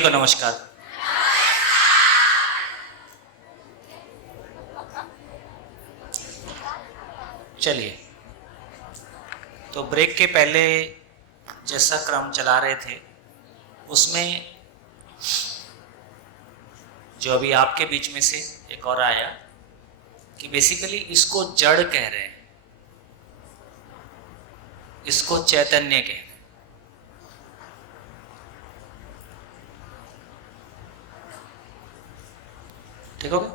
सभी को नमस्कार। चलिए, तो ब्रेक के पहले जैसा क्रम चला रहे थे उसमें जो अभी आपके बीच में से एक और आया कि बेसिकली इसको जड़ कह रहे हैं, इसको चैतन्य कह रहे हैं। ठीक हो गया?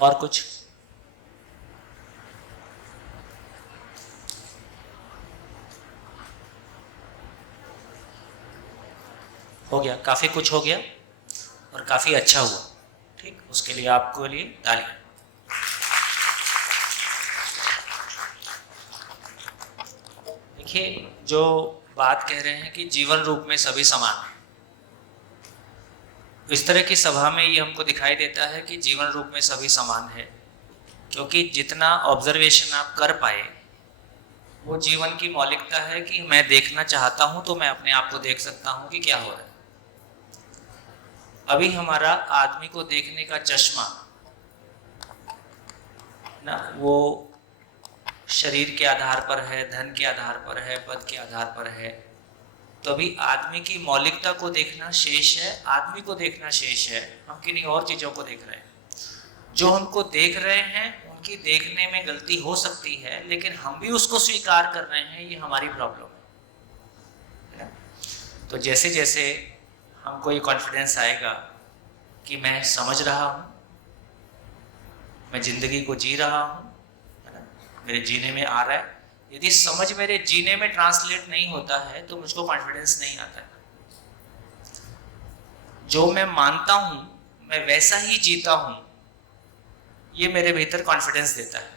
और कुछ? हो गया, काफी कुछ हो गया और काफी अच्छा हुआ। ठीक, उसके लिए आपको लिए तालियां। देखिए, जो बात कह रहे हैं कि जीवन रूप में सभी समान हैं, इस तरह की सभा में ये हमको दिखाई देता है कि जीवन रूप में सभी समान है, क्योंकि जितना ऑब्जर्वेशन आप कर पाए वो जीवन की मौलिकता है कि मैं देखना चाहता हूं तो मैं अपने आप को देख सकता हूं कि क्या हो रहा है। अभी हमारा आदमी को देखने का चश्मा ना, वो शरीर के आधार पर है, धन के आधार पर है, पद के आधार पर है। तो अभी आदमी की मौलिकता को देखना शेष है, आदमी को देखना शेष है। हम किन्हीं और चीजों को देख रहे हैं। जो हमको देख रहे हैं उनकी देखने में गलती हो सकती है, लेकिन हम भी उसको स्वीकार कर रहे हैं, ये हमारी प्रॉब्लम है। तो जैसे जैसे हमको ये कॉन्फिडेंस आएगा कि मैं समझ रहा हूँ, मैं जिंदगी को जी रहा हूँ, है ना, मेरे जीने में आ रहा है। यदि समझ मेरे जीने में ट्रांसलेट नहीं होता है तो मुझको कॉन्फिडेंस नहीं आता है। जो मैं मानता हूँ मैं वैसा ही जीता हूँ, ये मेरे भीतर कॉन्फिडेंस देता है।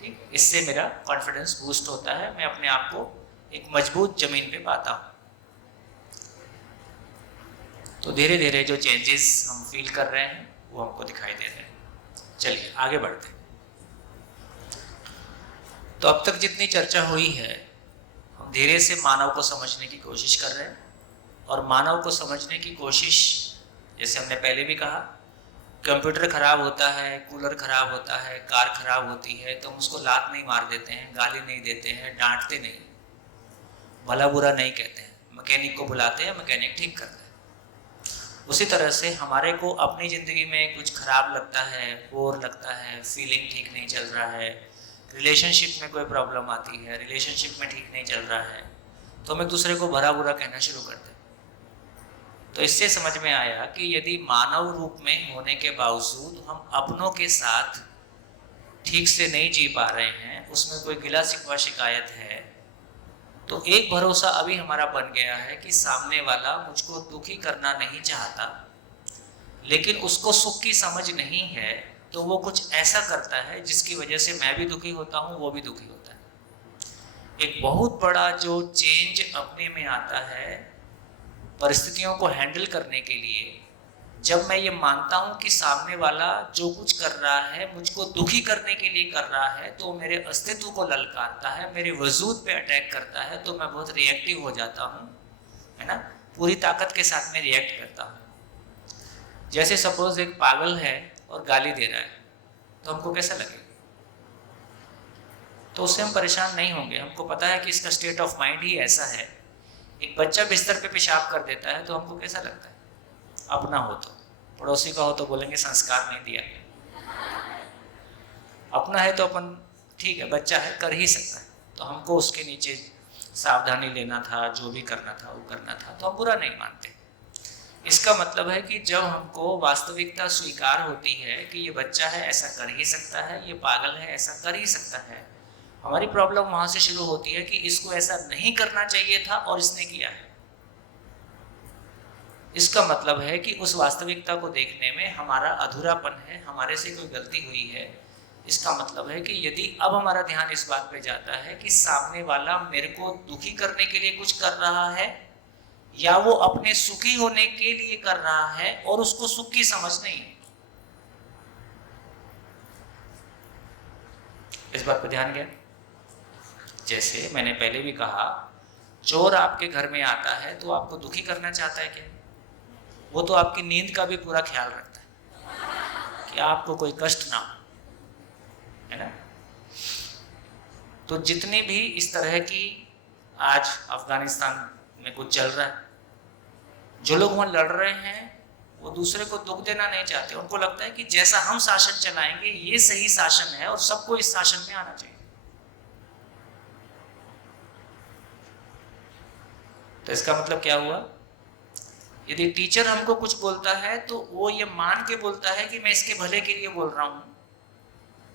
ठीक, इससे मेरा कॉन्फिडेंस बूस्ट होता है, मैं अपने आप को एक मजबूत जमीन पे पाता हूँ। तो धीरे धीरे जो चेंजेस हम फील कर रहे हैं वो हमको दिखाई दे रहे हैं। चलिए आगे बढ़ते हैं। तो अब तक जितनी चर्चा हुई है, हम धीरे से मानव को समझने की कोशिश कर रहे हैं। और मानव को समझने की कोशिश, जैसे हमने पहले भी कहा, कंप्यूटर खराब होता है, कूलर खराब होता है, कार खराब होती है तो हम उसको लात नहीं मार देते हैं, गाली नहीं देते हैं, डांटते नहीं, भला बुरा नहीं कहते हैं, मैकेनिक को बुलाते हैं, मैकेनिक ठीक करता है। उसी तरह से हमारे को अपनी ज़िंदगी में कुछ खराब लगता है, बोर लगता है, फीलिंग ठीक नहीं चल रहा है, रिलेशनशिप में कोई प्रॉब्लम आती है, रिलेशनशिप में ठीक नहीं चल रहा है, तो हम एक दूसरे को भला बुरा कहना शुरू करते हैं। तो इससे समझ में आया कि यदि मानव रूप में होने के बावजूद हम अपनों के साथ ठीक से नहीं जी पा रहे हैं, उसमें कोई गिला शिकवा शिकायत है, तो एक भरोसा अभी हमारा बन गया है कि सामने वाला मुझको दुखी करना नहीं चाहता, लेकिन उसको सुख की समझ नहीं है, तो वो कुछ ऐसा करता है जिसकी वजह से मैं भी दुखी होता हूँ, वो भी दुखी होता है। एक बहुत बड़ा जो चेंज अपने में आता है परिस्थितियों को हैंडल करने के लिए, जब मैं ये मानता हूँ कि सामने वाला जो कुछ कर रहा है मुझको दुखी करने के लिए कर रहा है, तो मेरे अस्तित्व को ललकारता है, मेरे वजूद पे अटैक करता है, तो मैं बहुत रिएक्टिव हो जाता हूँ, है ना, पूरी ताकत के साथ में रिएक्ट करता हूँ। जैसे सपोज एक पागल है और गाली दे रहा है, तो हमको कैसा लगेगा? तो उससे हम परेशान नहीं होंगे, हमको पता है कि इसका स्टेट ऑफ माइंड ही ऐसा है। एक बच्चा बिस्तर पे पेशाब कर देता है तो हमको कैसा लगता है? अपना हो तो, पड़ोसी का हो तो बोलेंगे संस्कार नहीं दिया। अपना है तो अपन ठीक है, बच्चा है कर ही सकता है, तो हमको उसके नीचे सावधानी लेना था, जो भी करना था वो करना था, तो हम बुरा नहीं मानते। इसका मतलब है कि जब हमको वास्तविकता स्वीकार होती है कि ये बच्चा है ऐसा कर ही सकता है, ये पागल है ऐसा कर ही सकता है, हमारी प्रॉब्लम वहां से शुरू होती है कि इसको ऐसा नहीं करना चाहिए था और इसने किया है। इसका मतलब है कि उस वास्तविकता को देखने में हमारा अधूरापन है, हमारे से कोई गलती हुई है। इसका मतलब है कि यदि अब हमारा ध्यान इस बात पे जाता है कि सामने वाला मेरे को दुखी करने के लिए कुछ कर रहा है, या वो अपने सुखी होने के लिए कर रहा है और उसको सुख की समझ नहीं है, इस बात पर ध्यान गया। जैसे मैंने पहले भी कहा, चोर आपके घर में आता है तो आपको दुखी करना चाहता है क्या? वो तो आपकी नींद का भी पूरा ख्याल रखता है कि आपको कोई कष्ट ना हो, है ना। तो जितनी भी इस तरह की आज अफगानिस्तान में कुछ चल रहा है, जो लोग वहां लड़ रहे हैं वो दूसरे को दुख देना नहीं चाहते। उनको लगता है कि जैसा हम शासन चलाएंगे ये सही शासन है और सबको इस शासन में आना चाहिए। तो इसका मतलब क्या हुआ, यदि टीचर हमको कुछ बोलता है तो वो ये मान के बोलता है कि मैं इसके भले के लिए बोल रहा हूं,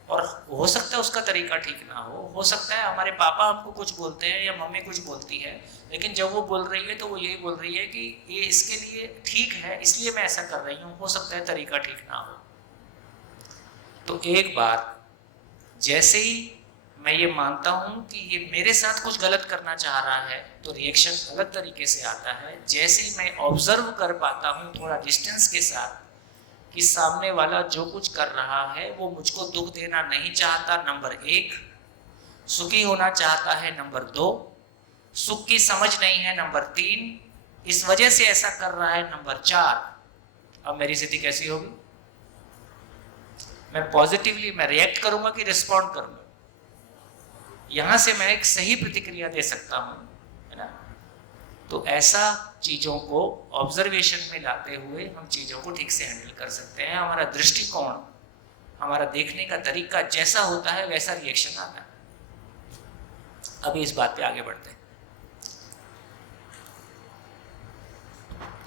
और हो सकता है उसका तरीका ठीक ना हो सकता है हमारे पापा हमको कुछ बोलते हैं या मम्मी कुछ बोलती है, लेकिन जब वो बोल रही है तो वो यही बोल रही है कि ये इसके लिए ठीक है इसलिए मैं ऐसा कर रही हूँ, हो सकता है तरीका ठीक ना हो। तो एक बार जैसे ही मैं ये मानता हूँ कि ये मेरे साथ कुछ गलत करना चाह रहा है तो रिएक्शन गलत तरीके से आता है। जैसे ही मैं ऑब्जर्व कर पाता हूँ थोड़ा डिस्टेंस के साथ कि सामने वाला जो कुछ कर रहा है वो मुझको दुख देना नहीं चाहता, नंबर 1, सुखी होना चाहता है, नंबर 2, सुख की समझ नहीं है, नंबर 3, इस वजह से ऐसा कर रहा है, नंबर 4, अब मेरी स्थिति कैसी होगी, मैं पॉजिटिवली मैं रिएक्ट करूंगा कि रिस्पॉन्ड करूंगा, यहां से मैं एक सही प्रतिक्रिया दे सकता हूं, है ना। तो ऐसा चीजों को ऑब्जर्वेशन में लाते हुए हम चीजों को ठीक से हैंडल कर सकते हैं। हमारा दृष्टिकोण, हमारा देखने का तरीका जैसा होता है वैसा रिएक्शन आता है। अभी इस बात पे आगे बढ़ते हैं।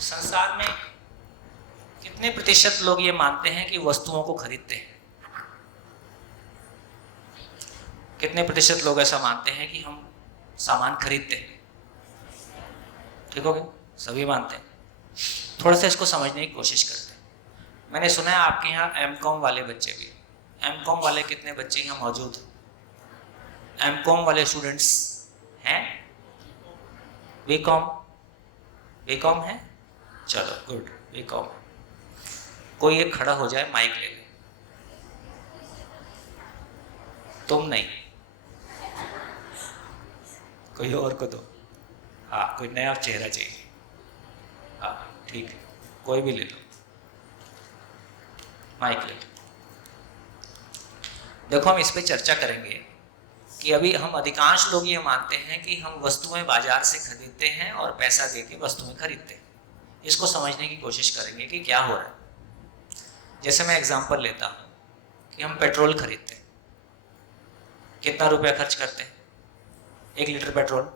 संसार में कितने प्रतिशत लोग ये मानते हैं कि वस्तुओं को खरीदते हैं? कितने प्रतिशत लोग ऐसा मानते हैं कि हम सामान खरीदते हैं? ठीक हो गया, सभी मानते हैं। थोड़ा सा इसको समझने की कोशिश करते हैं। मैंने सुना है आपके यहाँ एमकॉम वाले बच्चे भी, एमकॉम वाले कितने बच्चे यहाँ मौजूद? एमकॉम वाले स्टूडेंट्स हैं? बीकॉम, बीकॉम है, चलो गुड, बीकॉम। कोई एक खड़ा हो जाए, माइक ले ले। तुम नहीं, कोई और को दो। हाँ, कोई नया चेहरा चाहिए। हाँ ठीक है, कोई भी ले लो, माइक ले लो। देखो हम इस पे चर्चा करेंगे कि अभी हम अधिकांश लोग ये मानते हैं कि हम वस्तुएं बाजार से खरीदते हैं और पैसा देके वस्तुएं खरीदते हैं। इसको समझने की कोशिश करेंगे कि क्या हो रहा है। जैसे मैं एग्जांपल लेता हूँ कि हम पेट्रोल खरीदते हैं, कितना रुपया खर्च करते हैं? 1 लीटर पेट्रोल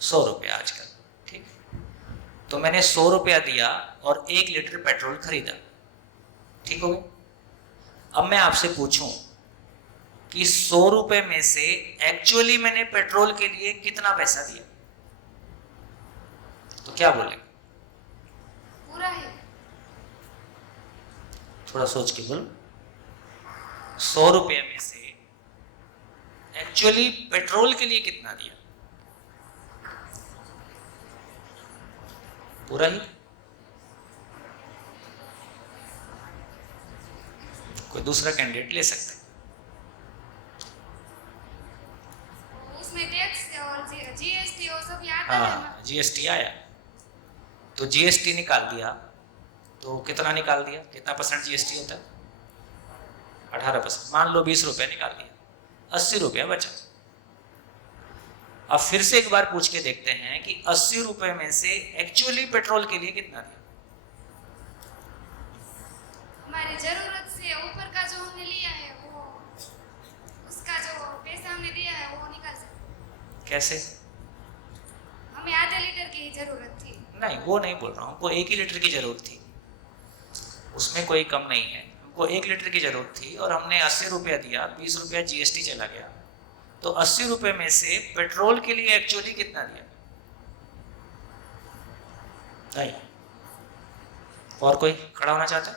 100 रुपया आजकल, ठीक। तो मैंने 100 रुपया दिया और 1 लीटर पेट्रोल खरीदा, ठीक हो गया। अब मैं आपसे पूछूं कि 100 रुपए में से एक्चुअली मैंने पेट्रोल के लिए कितना पैसा दिया, तो क्या बोलेंगे? पूरा है। थोड़ा सोच के बोलो। 100 रुपये में से एक्चुअली पेट्रोल के लिए कितना दिया? पूरा ही? कोई दूसरा कैंडिडेट ले सकते हैं। उसमें टैक्स और जीएसटी और सब याद है हाँ, ना? जीएसटी आया तो जीएसटी निकाल दिया, तो कितना निकाल दिया? कितना परसेंट जीएसटी होता है? 18%। मान लो 20 रुपये निकाल दिया, 80 रुपया बचा। अब फिर से एक बार पूछ के देखते हैं कि 80 रुपए में से एक्चुअली पेट्रोल के लिए कितना दिया? हमारी जरूरत से ऊपर का जो हमने लिया है वो, उसका जो पैसा हमने दिया है वो निकाल सकते। कैसे? हमें आधे लीटर की जरूरत थी। नहीं, वो नहीं बोल रहा हूँ, हमको 1 ही लीटर की जरूरत थी, उसमें कोई कम नहीं है। हमको 1 लीटर की जरूरत थी और हमने 80 रुपया दिया, 20 रुपया जीएसटी चला गया, तो 80 रुपए में से पेट्रोल के लिए एक्चुअली कितना दिया? नहीं। और कोई खड़ा होना चाहता है?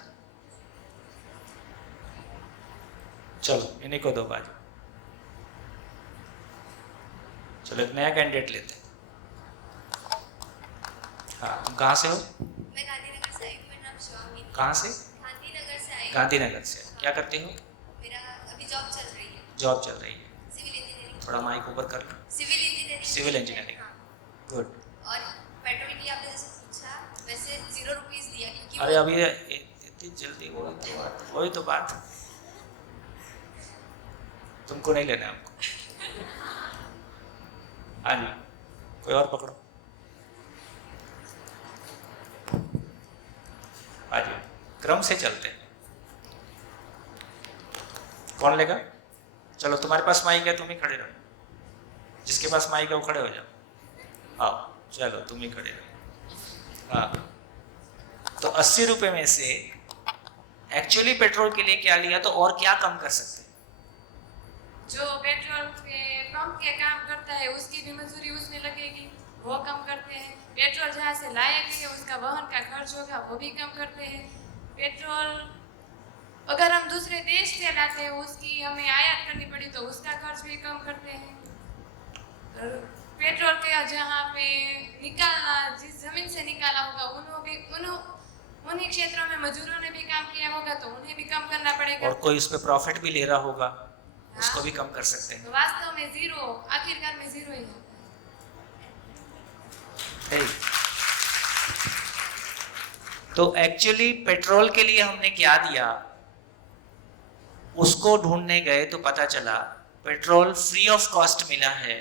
चलो इन्हीं को दो बाजू। चलो एक नया कैंडिडेट लेते हैं। हाँ, तुम कहाँ से हो? मैं गांधीनगर से आई हूँ। मेरा नाम स्वामी। कहाँ से? गांधीनगर से आई हूँ। गांधीनगर से। क्या करते हो? मेरा अभी जॉब चल रही है। जॉब चल रही है। Civil engineering. थोड़ा माइक ऊपर कर लो। Civil engineering. Civil engineering. हाँ। गुड। और पेट्रोल की आपने जैसे पूछा वैसे 0 रुपीस दिया क्योंकि अरे अभी इतनी जल्दी वही तो बात तुमको नहीं लेना हमको। हाँ जी, कोई और पकड़ो। हाँ जी, क्रम से चलते हैं। कौन लेगा? चलो तुम्हारे पास माइक है, तुम ही खड़े रहो। जिसके पास माइक है वो खड़े हो जाओ। आओ चलो तुम ही खड़े रहो। हाँ, तो 80 रुपए में से एक्चुअली पेट्रोल के लिए क्या लिया, तो और क्या कम कर सकते हैं? जो पेट्रोल के पंप के काम करता है उसकी भी मजदूरी उसमें लगेगी, वो कम करते हैं। पेट्रोल जहाँ से लाए गए उसका वहन का खर्च होगा, वो भी कम करते हैं। पेट्रोल अगर हम दूसरे देश से लाते हैं उसकी हमें आयात करनी पड़ी तो उसका खर्च भी कम करते हैं। पेट्रोल के जहाँ पे निकालना, जिस जमीन से निकाला होगा उन्हीं क्षेत्रों में मजदूरों ने भी काम किया होगा तो उन्हें भी कम करना पड़ेगा। और कोई उस पर प्रॉफिट भी ले रहा होगा, उसको भी कम कर सकते हैं। तो वास्तव में जीरो, आखिरकार में जीरो ही है। तो एक्चुअली पेट्रोल के लिए हमने क्या दिया, उसको ढूंढने गए तो पता चला पेट्रोल फ्री ऑफ कॉस्ट मिला है।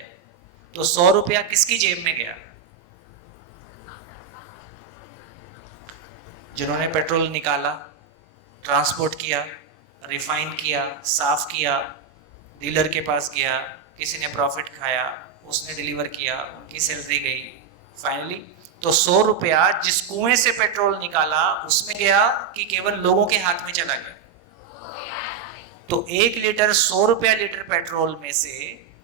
तो 100 रुपया किसकी जेब में गया? जिन्होंने पेट्रोल निकाला, ट्रांसपोर्ट किया, रिफाइन किया, साफ किया, डीलर के पास गया, किसी ने प्रॉफिट खाया, उसने डिलीवर किया, उनकी सैलरी गई फाइनली। तो 100 रुपया जिस कुएं से पेट्रोल निकाला उसमें गया कि केवल लोगों के हाथ में चला गया? तो 1 लीटर 100 रुपया लीटर पेट्रोल में से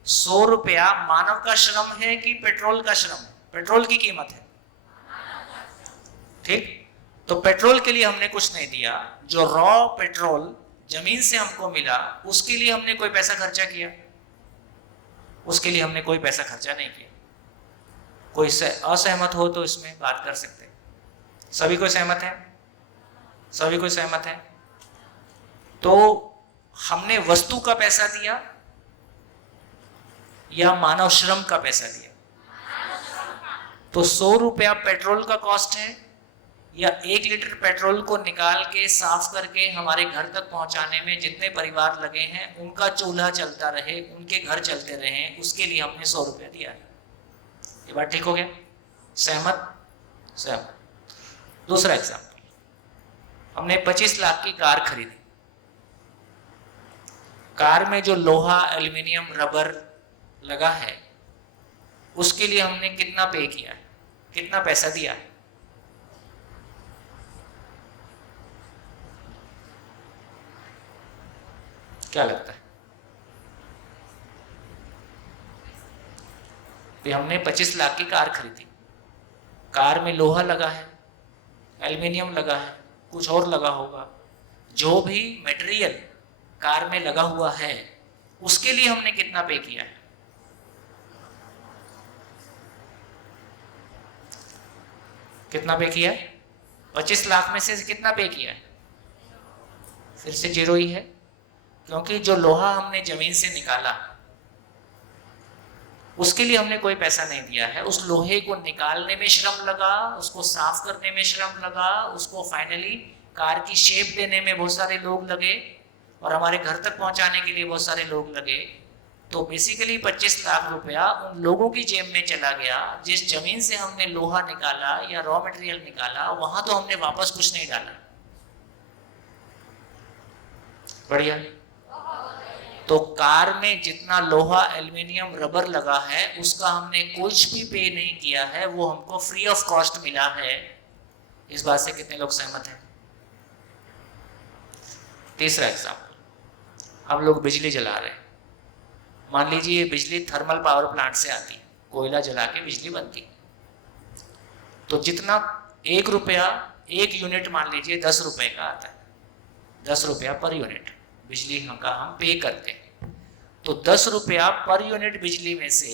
100 रुपया मानव का श्रम है कि पेट्रोल का श्रम है? पेट्रोल की कीमत है, ठीक। तो पेट्रोल के लिए हमने कुछ नहीं दिया। जो रॉ पेट्रोल जमीन से हमको मिला उसके लिए हमने कोई पैसा खर्चा किया? उसके लिए हमने कोई पैसा खर्चा नहीं किया। कोई असहमत हो तो इसमें बात कर सकते हैं। सभी कोई सहमत है? सभी कोई सहमत है? तो हमने वस्तु का पैसा दिया या मानव श्रम का पैसा दिया? तो 100 रुपया पेट्रोल का कॉस्ट है या 1 लीटर पेट्रोल को निकाल के साफ करके हमारे घर तक पहुंचाने में जितने परिवार लगे हैं उनका चूल्हा चलता रहे, उनके घर चलते रहे, उसके लिए हमने 100 रुपया दिया है। ये बात ठीक हो गया? सहमत? सहमत। दूसरा एग्जाम्पल, हमने 25 लाख की कार खरीदी। कार में जो लोहा, एल्युमिनियम, रबर लगा है उसके लिए हमने कितना पे किया है, कितना पैसा दिया है? क्या लगता है? तो हमने 25 लाख की कार खरीदी। कार में लोहा लगा है, एल्युमिनियम लगा है, कुछ और लगा होगा, जो भी मटेरियल कार में लगा हुआ है उसके लिए हमने कितना पे किया है? कितना पे किया है? 25 लाख में से कितना पे किया है? फिर से जीरो ही है, क्योंकि जो लोहा हमने जमीन से निकाला उसके लिए हमने कोई पैसा नहीं दिया है। उस लोहे को निकालने में श्रम लगा, उसको साफ करने में श्रम लगा, उसको फाइनली कार की शेप देने में बहुत सारे लोग लगे और हमारे घर तक पहुंचाने के लिए बहुत सारे लोग लगे। तो बेसिकली 25 लाख रुपया उन लोगों की जेब में चला गया जिस जमीन से हमने लोहा निकाला या रॉ मटेरियल निकाला, वहां तो हमने वापस कुछ नहीं डाला। बढ़िया। तो कार में जितना लोहा, एल्युमिनियम, रबर लगा है उसका हमने कुछ भी पे नहीं किया है, वो हमको फ्री ऑफ कॉस्ट मिला है। इस बात से कितने लोग सहमत हैं? तीसरा एग्जाम्पल, हम लोग बिजली जला रहे हैं। मान लीजिए बिजली थर्मल पावर प्लांट से आती है, कोयला जला के बिजली बनती है। तो जितना 1 रुपया 1 यूनिट मान लीजिए 10 रुपए का आता है, 10 रुपया पर यूनिट बिजली का हम पे करते हैं। तो 10 रुपया पर यूनिट बिजली में से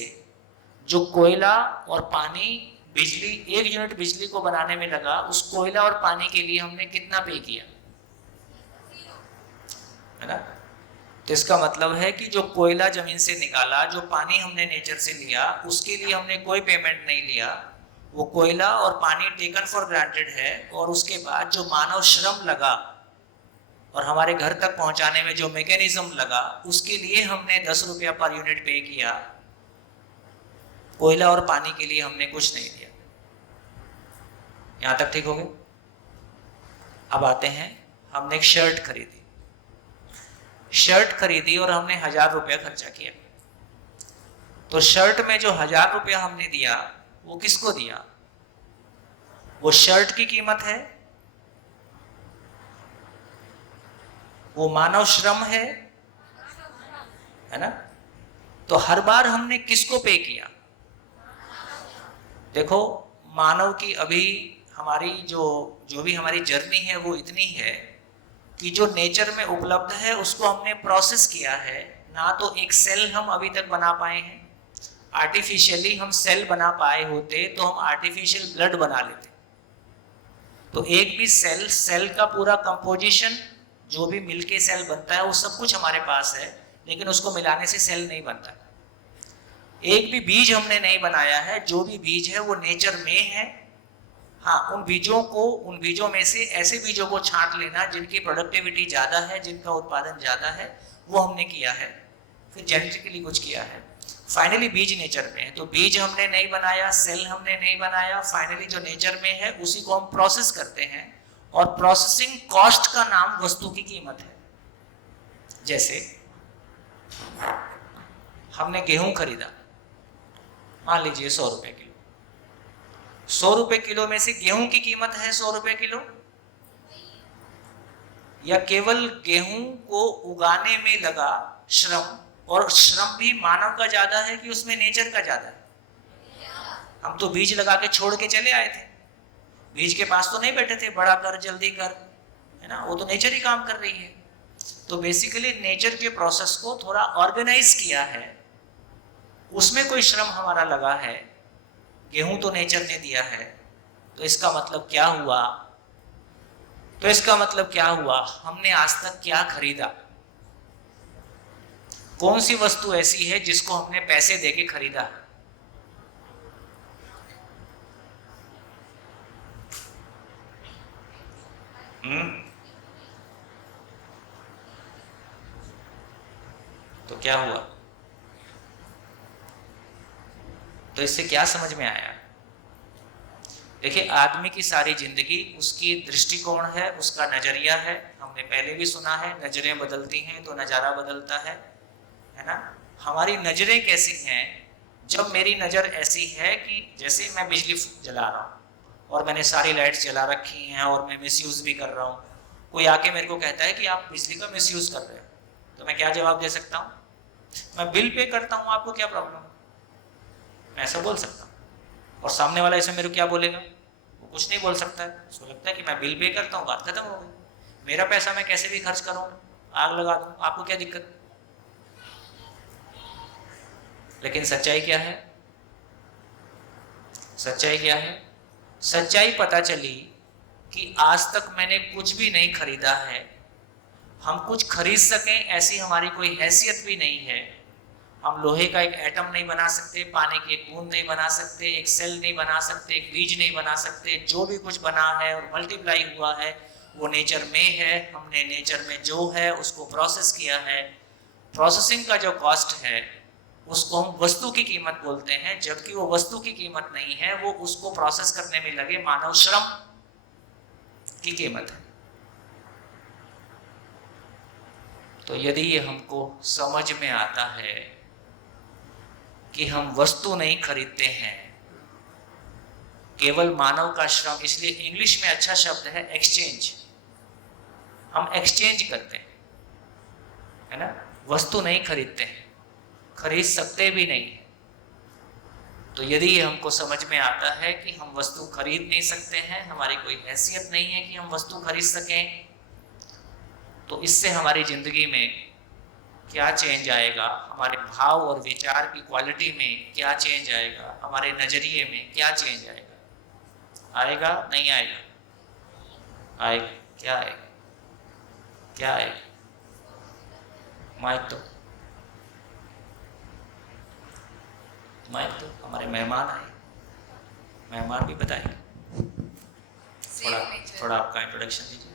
जो कोयला और पानी, बिजली 1 यूनिट बिजली को बनाने में लगा, उस कोयला और पानी के लिए हमने कितना पे किया है ना? तो इसका मतलब है कि जो कोयला जमीन से निकाला, जो पानी हमने नेचर से लिया, उसके लिए हमने कोई पेमेंट नहीं लिया। वो कोयला और पानी टेकन फॉर ग्रांटेड है, और उसके बाद जो मानव श्रम लगा और हमारे घर तक पहुंचाने में जो मैकेनिज्म लगा, उसके लिए हमने 10 रुपया पर यूनिट पे किया। कोयला और पानी के लिए हमने कुछ नहीं दिया। यहां तक ठीक हो गए? अब आते हैं, हमने एक शर्ट खरीदी, और हमने 1000 रुपया खर्चा किया। तो शर्ट में जो 1000 रुपया हमने दिया, वो किसको दिया? वो शर्ट की कीमत है, वो मानव श्रम है ना? तो हर बार हमने किसको पे किया? देखो, मानव की अभी हमारी जो भी हमारी जर्नी है वो इतनी है कि जो नेचर में उपलब्ध है उसको हमने प्रोसेस किया है। ना तो एक सेल हम अभी तक बना पाए हैं, आर्टिफिशियली हम सेल बना पाए होते तो हम आर्टिफिशियल ब्लड बना लेते। तो एक भी सेल का पूरा कंपोजिशन, जो भी मिलके सेल बनता है, वो सब कुछ हमारे पास है, लेकिन उसको मिलाने से सेल नहीं बनता। एक भी बीज हमने नहीं बनाया है, जो भी बीज है वो नेचर में है। हाँ, उन बीजों में से ऐसे बीजों को छांट लेना जिनकी प्रोडक्टिविटी ज्यादा है, जिनका उत्पादन ज्यादा है, वो हमने किया है। फिर जेनेटिकली कुछ किया है। फाइनली बीज नेचर में है, तो बीज हमने नहीं बनाया, सेल हमने नहीं बनाया। फाइनली जो नेचर में है उसी को हम प्रोसेस करते हैं, और प्रोसेसिंग कॉस्ट का नाम वस्तु की कीमत है। जैसे हमने गेहूं खरीदा, मान लीजिए 100 रुपए किलो। 100 रुपए किलो में से गेहूं की कीमत है 100 रुपए किलो, या केवल गेहूं को उगाने में लगा श्रम, और श्रम भी मानव का ज्यादा है कि उसमें नेचर का ज्यादा है? हम तो बीज लगा के छोड़ के चले आए थे, बीज के पास तो नहीं बैठे थे बड़ा कर जल्दी कर, है ना? वो तो नेचर ही काम कर रही है। तो बेसिकली नेचर के प्रोसेस को थोड़ा ऑर्गेनाइज किया है, उसमें कोई श्रम हमारा लगा है। गेहूं तो नेचर ने दिया है, तो इसका मतलब क्या हुआ? हमने आज तक क्या खरीदा? कौन सी वस्तु ऐसी है जिसको हमने पैसे देके खरीदा? तो क्या हुआ? तो इससे क्या समझ में आया? देखिए, आदमी की सारी जिंदगी उसकी दृष्टिकोण है, उसका नजरिया है। हमने पहले भी सुना है, नजरें बदलती हैं तो नजारा बदलता है ना? हमारी नजरें कैसी हैं? जब मेरी नजर ऐसी है कि जैसे मैं बिजली जला रहा हूँ और मैंने सारी लाइट्स जला रखी हैं और मैं मिसयूज भी कर रहा हूँ, कोई आके मेरे को कहता है कि आप बिजली का मिसयूज कर रहे हो, तो मैं क्या जवाब दे सकता हूँ? मैं बिल पे करता हूँ, आपको क्या प्रॉब्लम? मैं ऐसा बोल सकता हूँ। और सामने वाला ऐसे मेरे को क्या बोलेगा? वो कुछ नहीं बोल सकता है, उसको लगता है कि मैं बिल पे करता हूँ, बात खत्म हो गई। मेरा पैसा मैं कैसे भी खर्च करूँ, आग लगा दूँ, आपको क्या दिक्कत? लेकिन सच्चाई क्या है? सच्चाई पता चली कि आज तक मैंने कुछ भी नहीं खरीदा है। हम कुछ खरीद सकें ऐसी हमारी कोई हैसियत भी नहीं है। हम लोहे का एक एटम नहीं बना सकते, पानी की एक बूंद नहीं बना सकते, एक सेल नहीं बना सकते, एक बीज नहीं बना सकते। जो भी कुछ बना है और मल्टीप्लाई हुआ है वो नेचर में है। हमने नेचर में जो है उसको प्रोसेस किया है। प्रोसेसिंग का जो कॉस्ट है उसको हम वस्तु की कीमत बोलते हैं, जबकि वो वस्तु की कीमत नहीं है, वो उसको प्रोसेस करने में लगे मानव श्रम की कीमत है। तो यदि ये हमको समझ में आता है कि हम वस्तु नहीं खरीदते हैं, केवल मानव का श्रम, इसलिए इंग्लिश में अच्छा शब्द है एक्सचेंज। हम एक्सचेंज करते हैं, है ना? वस्तु नहीं खरीदते हैं, खरीद सकते भी नहीं। तो यदि ये हमको समझ में आता है कि हम वस्तु खरीद नहीं सकते हैं, हमारी कोई हैसियत नहीं है कि हम वस्तु खरीद सकें, तो इससे हमारी जिंदगी में क्या चेंज आएगा? हमारे भाव और विचार की क्वालिटी में क्या चेंज आएगा? हमारे नजरिए में क्या चेंज आएगा? आएगा? नहीं आएगा? आएगा। क्या आएगा? क्या आएगा? माइक तो हमारे मेहमान आए, मेहमान भी बताएंगे। थोड़ा सेफ नेचर। थोड़ा आपका इंट्रोडक्शन दीजिए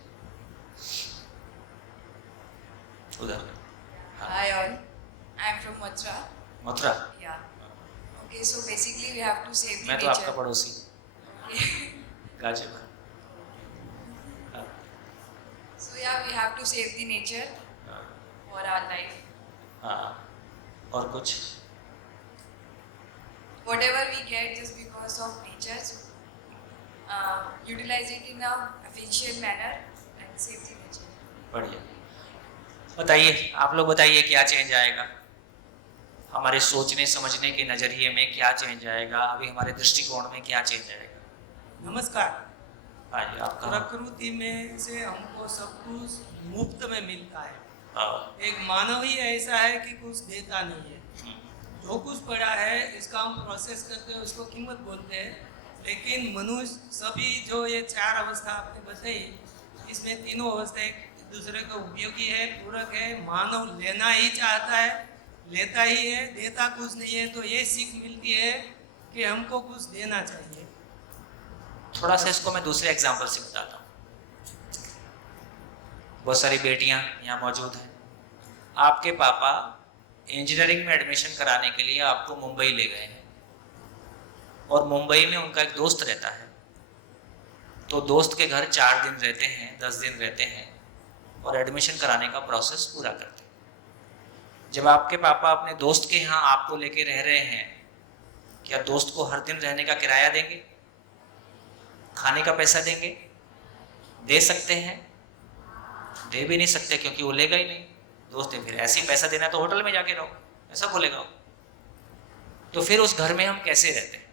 उधर। हाँ, Hi all, I'm from Mathura. Mathura. Yeah. Okay, so basically we have to save the मैं तो nature. आपका पड़ोसी Okay. गाजीपुर। हाँ, So yeah, we have to save the nature हाँ, for our life. हाँ, और कुछ? Whatever we get just because of nature, so, utilize it in a efficient manner and save the nature. बढ़िया। बताइए, आप लोग बताइए क्या चेंज आएगा हमारे सोचने समझने के नजरिए में, क्या चेंज आएगा अभी हमारे दृष्टिकोण में, क्या चेंज आएगा? नमस्कार। हाँ जी, आपका। प्रकृति में से हमको सब कुछ मुफ्त में मिलता है। हाँ, एक मानव ही ऐसा है कि कुछ देता नहीं है। जो कुछ पड़ा है इसका हम प्रोसेस करते हैं, उसको कीमत बोलते हैं। लेकिन मनुष्य सभी जो ये चार अवस्था आपने बताई, इसमें तीनों अवस्था एक दूसरे को उपयोगी है, पूरक है। मानव लेना ही चाहता है, लेता ही है, देता कुछ नहीं है। तो ये सीख मिलती है कि हमको कुछ देना चाहिए। थोड़ा सा इसको मैं दूसरे एग्जाम्पल से बताता हूँ। बहुत सारी बेटियां यहाँ मौजूद हैं। आपके पापा इंजीनियरिंग में एडमिशन कराने के लिए आपको मुंबई ले गए हैं और मुंबई में उनका एक दोस्त रहता है, तो दोस्त के घर 4 दिन रहते हैं, 10 दिन रहते हैं और एडमिशन कराने का प्रोसेस पूरा करते हैं। जब आपके पापा अपने दोस्त के यहाँ आपको लेके रह रहे हैं, क्या दोस्त को हर दिन रहने का किराया देंगे, खाने का पैसा देंगे? दे सकते हैं? दे भी नहीं सकते, क्योंकि वो लेगा ही नहीं दोस्त है। फिर ऐसे ही पैसा देना तो होटल में जाके रहो, ऐसा बोलेगा वो। तो फिर उस घर में हम कैसे रहते हैं?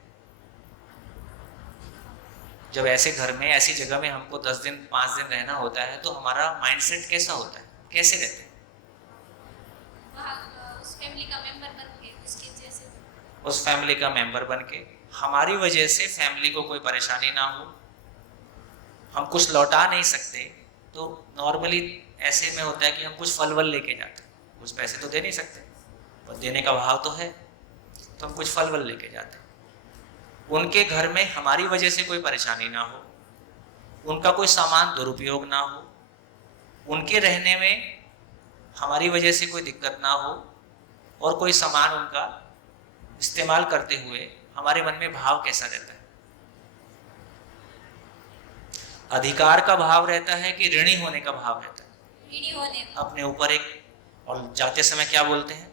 जब ऐसे घर में, ऐसी जगह में हमको 10 दिन 5 दिन रहना होता है, तो हमारा माइंडसेट कैसा होता है, कैसे रहते हैं? उस फैमिली का मेंबर बन के, उसके जैसे उस फैमिली का मेंबर बन के, हमारी वजह से फैमिली को कोई परेशानी ना हो, हम कुछ लौटा नहीं सकते, तो नॉर्मली ऐसे में होता है कि हम कुछ फल वल लेके जाते हैं। कुछ पैसे तो दे नहीं सकते, पर देने का भाव तो है, तो हम कुछ फल वल लेके जाते हैं। उनके घर में हमारी वजह से कोई परेशानी ना हो, उनका कोई सामान दुरुपयोग ना हो, उनके रहने में हमारी वजह से कोई दिक्कत ना हो, और कोई सामान उनका इस्तेमाल करते हुए हमारे मन में भाव कैसा रहता है? अधिकार का भाव रहता है कि ऋणी होने का भाव रहता है? ऋणी होने का। अपने ऊपर एक, और जाते समय क्या बोलते हैं?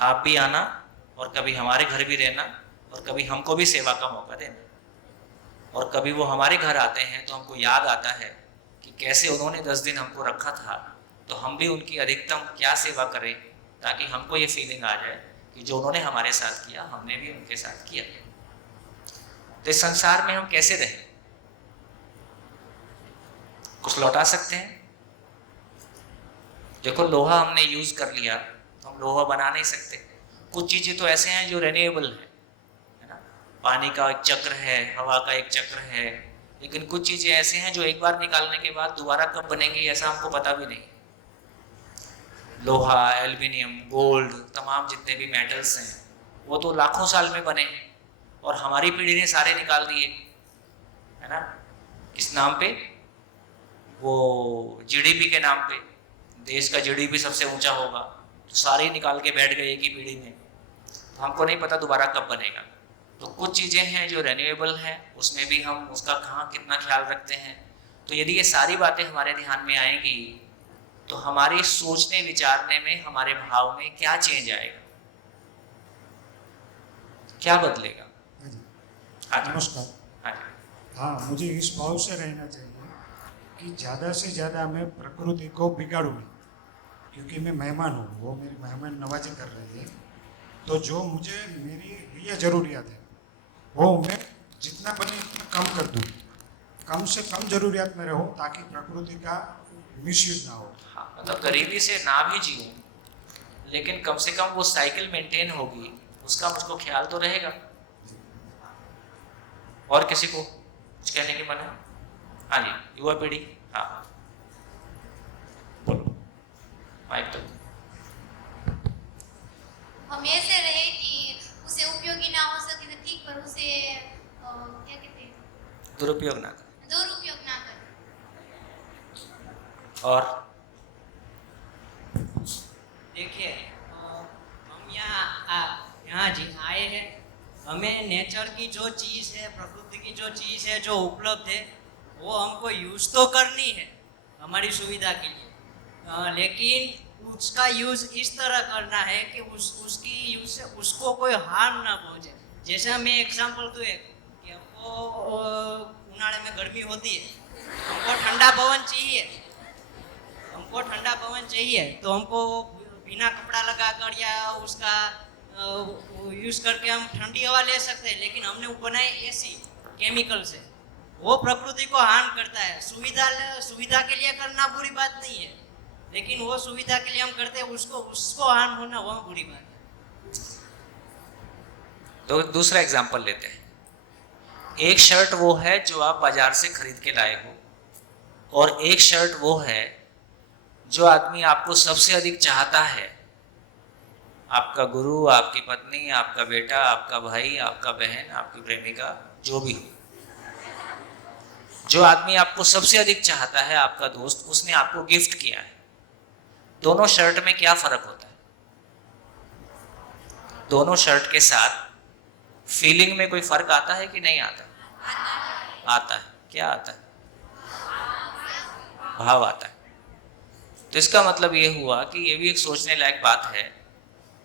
आप भी आना और कभी हमारे घर भी रहना और कभी हमको भी सेवा का मौका देना। और कभी वो हमारे घर आते हैं तो हमको याद आता है कि कैसे उन्होंने 10 दिन हमको रखा था, तो हम भी उनकी अधिकतम क्या सेवा करें, ताकि हमको ये फीलिंग आ जाए कि जो उन्होंने हमारे साथ किया हमने भी उनके साथ किया। तो इस संसार में हम कैसे रहें? कुछ लौटा सकते हैं? देखो, लोहा हमने यूज कर लिया तो हम लोहा बना नहीं सकते। कुछ चीजें तो ऐसे हैं जो रेन्यूएबल है ना, पानी का एक चक्र है, हवा का एक चक्र है, लेकिन कुछ चीजें ऐसे हैं जो एक बार निकालने के बाद दोबारा कब बनेंगी ऐसा हमको पता भी नहीं। लोहा, एल्युमिनियम, गोल्ड, तमाम जितने भी मेटल्स हैं वो तो लाखों साल में बने हैं, और हमारी पीढ़ी ने सारे निकाल दिए, है ना। किस नाम पे? वो जीडीपी के नाम पे। देश का जीडीपी सबसे ऊंचा होगा, तो सारे निकाल के बैठ गए एक ही पीढ़ी में, तो हमको नहीं पता दोबारा कब बनेगा। तो कुछ चीज़ें हैं जो रेन्यूएबल हैं, उसमें भी हम उसका कहाँ कितना ख्याल रखते हैं। तो यदि ये सारी बातें हमारे ध्यान में आएंगी तो हमारे सोचने विचारने में, हमारे भाव में क्या चेंज आएगा, क्या बदलेगा? हाँ जी। नमस्कार। हाँ जी। हाँ, मुझे इस भाव से रहना चाहिए कि ज़्यादा से ज़्यादा मैं प्रकृति को बिगाड़ूँ नहीं, क्योंकि मैं मेहमान हूँ, वो मेरी मेहमान नवाजी कर रही है। तो जो मुझे मेरी लिए ज़रूरियात है वो मैं जितना बने उतना कम कर दूँ, कम से कम ज़रूरियात में रहूँ, ताकि प्रकृति का मिसयूज ना हो। हाँ, मतलब गरीबी से ना भी जीऊँ, लेकिन कम से कम वो साइकिल मेंटेन होगी, उसका मुझको ख्याल तो रहेगा। और किसी को कुछ कहने की मन है? हाँ जी, युवा पीढ़ी। हाँ, बोलो, माइक तो। हम ऐसे रहे कि उसे उससे उपयोगी ना हो सके तो ठीक, पर उसे क्या कहते हैं, दुरुपयोग ना करें। दुरुपयोग ना करें। और देखिए हम यहाँ जी आए हैं, हमें नेचर की जो चीज़ है, प्रकृति की जो चीज़ है जो उपलब्ध है, वो हमको यूज़ तो करनी है हमारी सुविधा के लिए, लेकिन उसका यूज़ इस तरह करना है कि उसकी यूज़ से उसको कोई हार्म ना पहुँचे। जैसे मैं एग्जांपल दूँ कि हमको उन्हाड़े में गर्मी होती है, हमको ठंडा पवन चाहिए, तो हमको बिना कपड़ा लगा कर या उसका यूज़ करके हम ठंडी हवा ले सकते हैं, लेकिन हमने वो बनाए एसी केमिकल से, वो प्रकृति को हार्म करता है। सुविधा के लिए करना बुरी बात नहीं है, लेकिन वो सुविधा के लिए हम करते हैं, उसको हार्म होना वह बुरी बात है। तो दूसरा एग्जांपल लेते हैं। एक शर्ट वो है जो आप बाजार से खरीद के लाए हो, और एक शर्ट वो है जो आदमी आपको सबसे अधिक चाहता है, आपका गुरु, आपकी पत्नी, आपका बेटा, आपका भाई, आपका बहन, आपकी प्रेमिका, जो भी हो, जो आदमी आपको सबसे अधिक चाहता है, आपका दोस्त, उसने आपको गिफ्ट किया है। दोनों शर्ट में क्या फर्क होता है? दोनों शर्ट के साथ फीलिंग में कोई फर्क आता है कि नहीं आता? आता है। क्या आता है? भाव आता है। तो इसका मतलब ये हुआ कि ये भी एक सोचने लायक बात है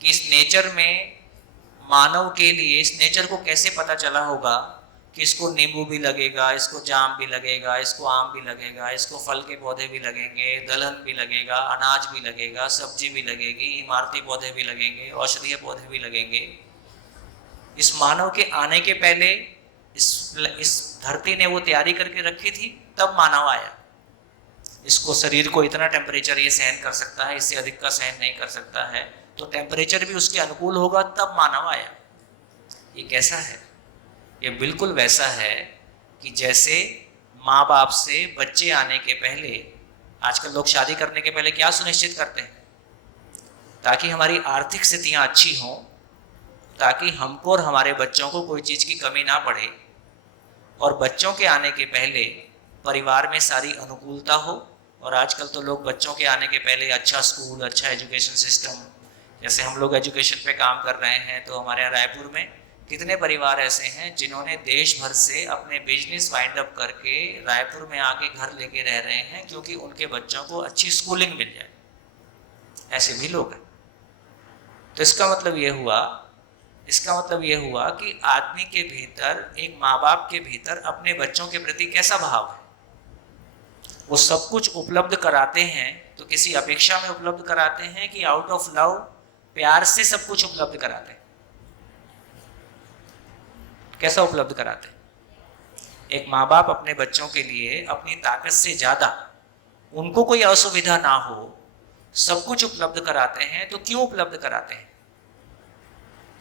कि इस नेचर में मानव के लिए, इस नेचर को कैसे पता चला होगा कि इसको नींबू भी लगेगा, इसको जाम भी लगेगा, इसको आम भी लगेगा, इसको फल के पौधे भी लगेंगे, दलहन भी लगेगा, अनाज भी लगेगा, सब्जी भी लगेगी, इमारती पौधे भी लगेंगे, औषधीय पौधे भी लगेंगे। इस मानव के आने के पहले इस धरती ने वो तैयारी करके रखी थी, तब मानव आया। इसको शरीर को इतना टेम्परेचर ये सहन कर सकता है, इससे अधिक का सहन नहीं कर सकता है, तो टेम्परेचर भी उसके अनुकूल होगा, तब मानव आया। ये कैसा है? ये बिल्कुल वैसा है कि जैसे माँ बाप से बच्चे आने के पहले, आजकल लोग शादी करने के पहले क्या सुनिश्चित करते हैं? ताकि हमारी आर्थिक स्थितियाँ अच्छी हों, ताकि हमको और हमारे बच्चों को कोई चीज़ की कमी ना पड़े, और बच्चों के आने के पहले परिवार में सारी अनुकूलता हो। और आजकल तो लोग बच्चों के आने के पहले अच्छा स्कूल, अच्छा एजुकेशन सिस्टम, जैसे हम लोग एजुकेशन पे काम कर रहे हैं, तो हमारे यहाँ रायपुर में कितने परिवार ऐसे हैं जिन्होंने देश भर से अपने बिजनेस वाइंड अप करके रायपुर में आके घर लेके रह रहे हैं, क्योंकि उनके बच्चों को अच्छी स्कूलिंग मिल जाए। ऐसे भी लोग हैं। तो इसका मतलब ये हुआ कि आदमी के भीतर, एक माँ बाप के भीतर अपने बच्चों के प्रति कैसा भाव है। वो सब कुछ उपलब्ध कराते हैं तो किसी अपेक्षा में उपलब्ध कराते हैं कि आउट ऑफ लव, प्यार से सब कुछ उपलब्ध कराते हैं? कैसा उपलब्ध कराते हैं? एक माँ बाप अपने बच्चों के लिए अपनी ताकत से ज्यादा, उनको कोई असुविधा ना हो, सब कुछ उपलब्ध कराते हैं। तो क्यों उपलब्ध कराते हैं?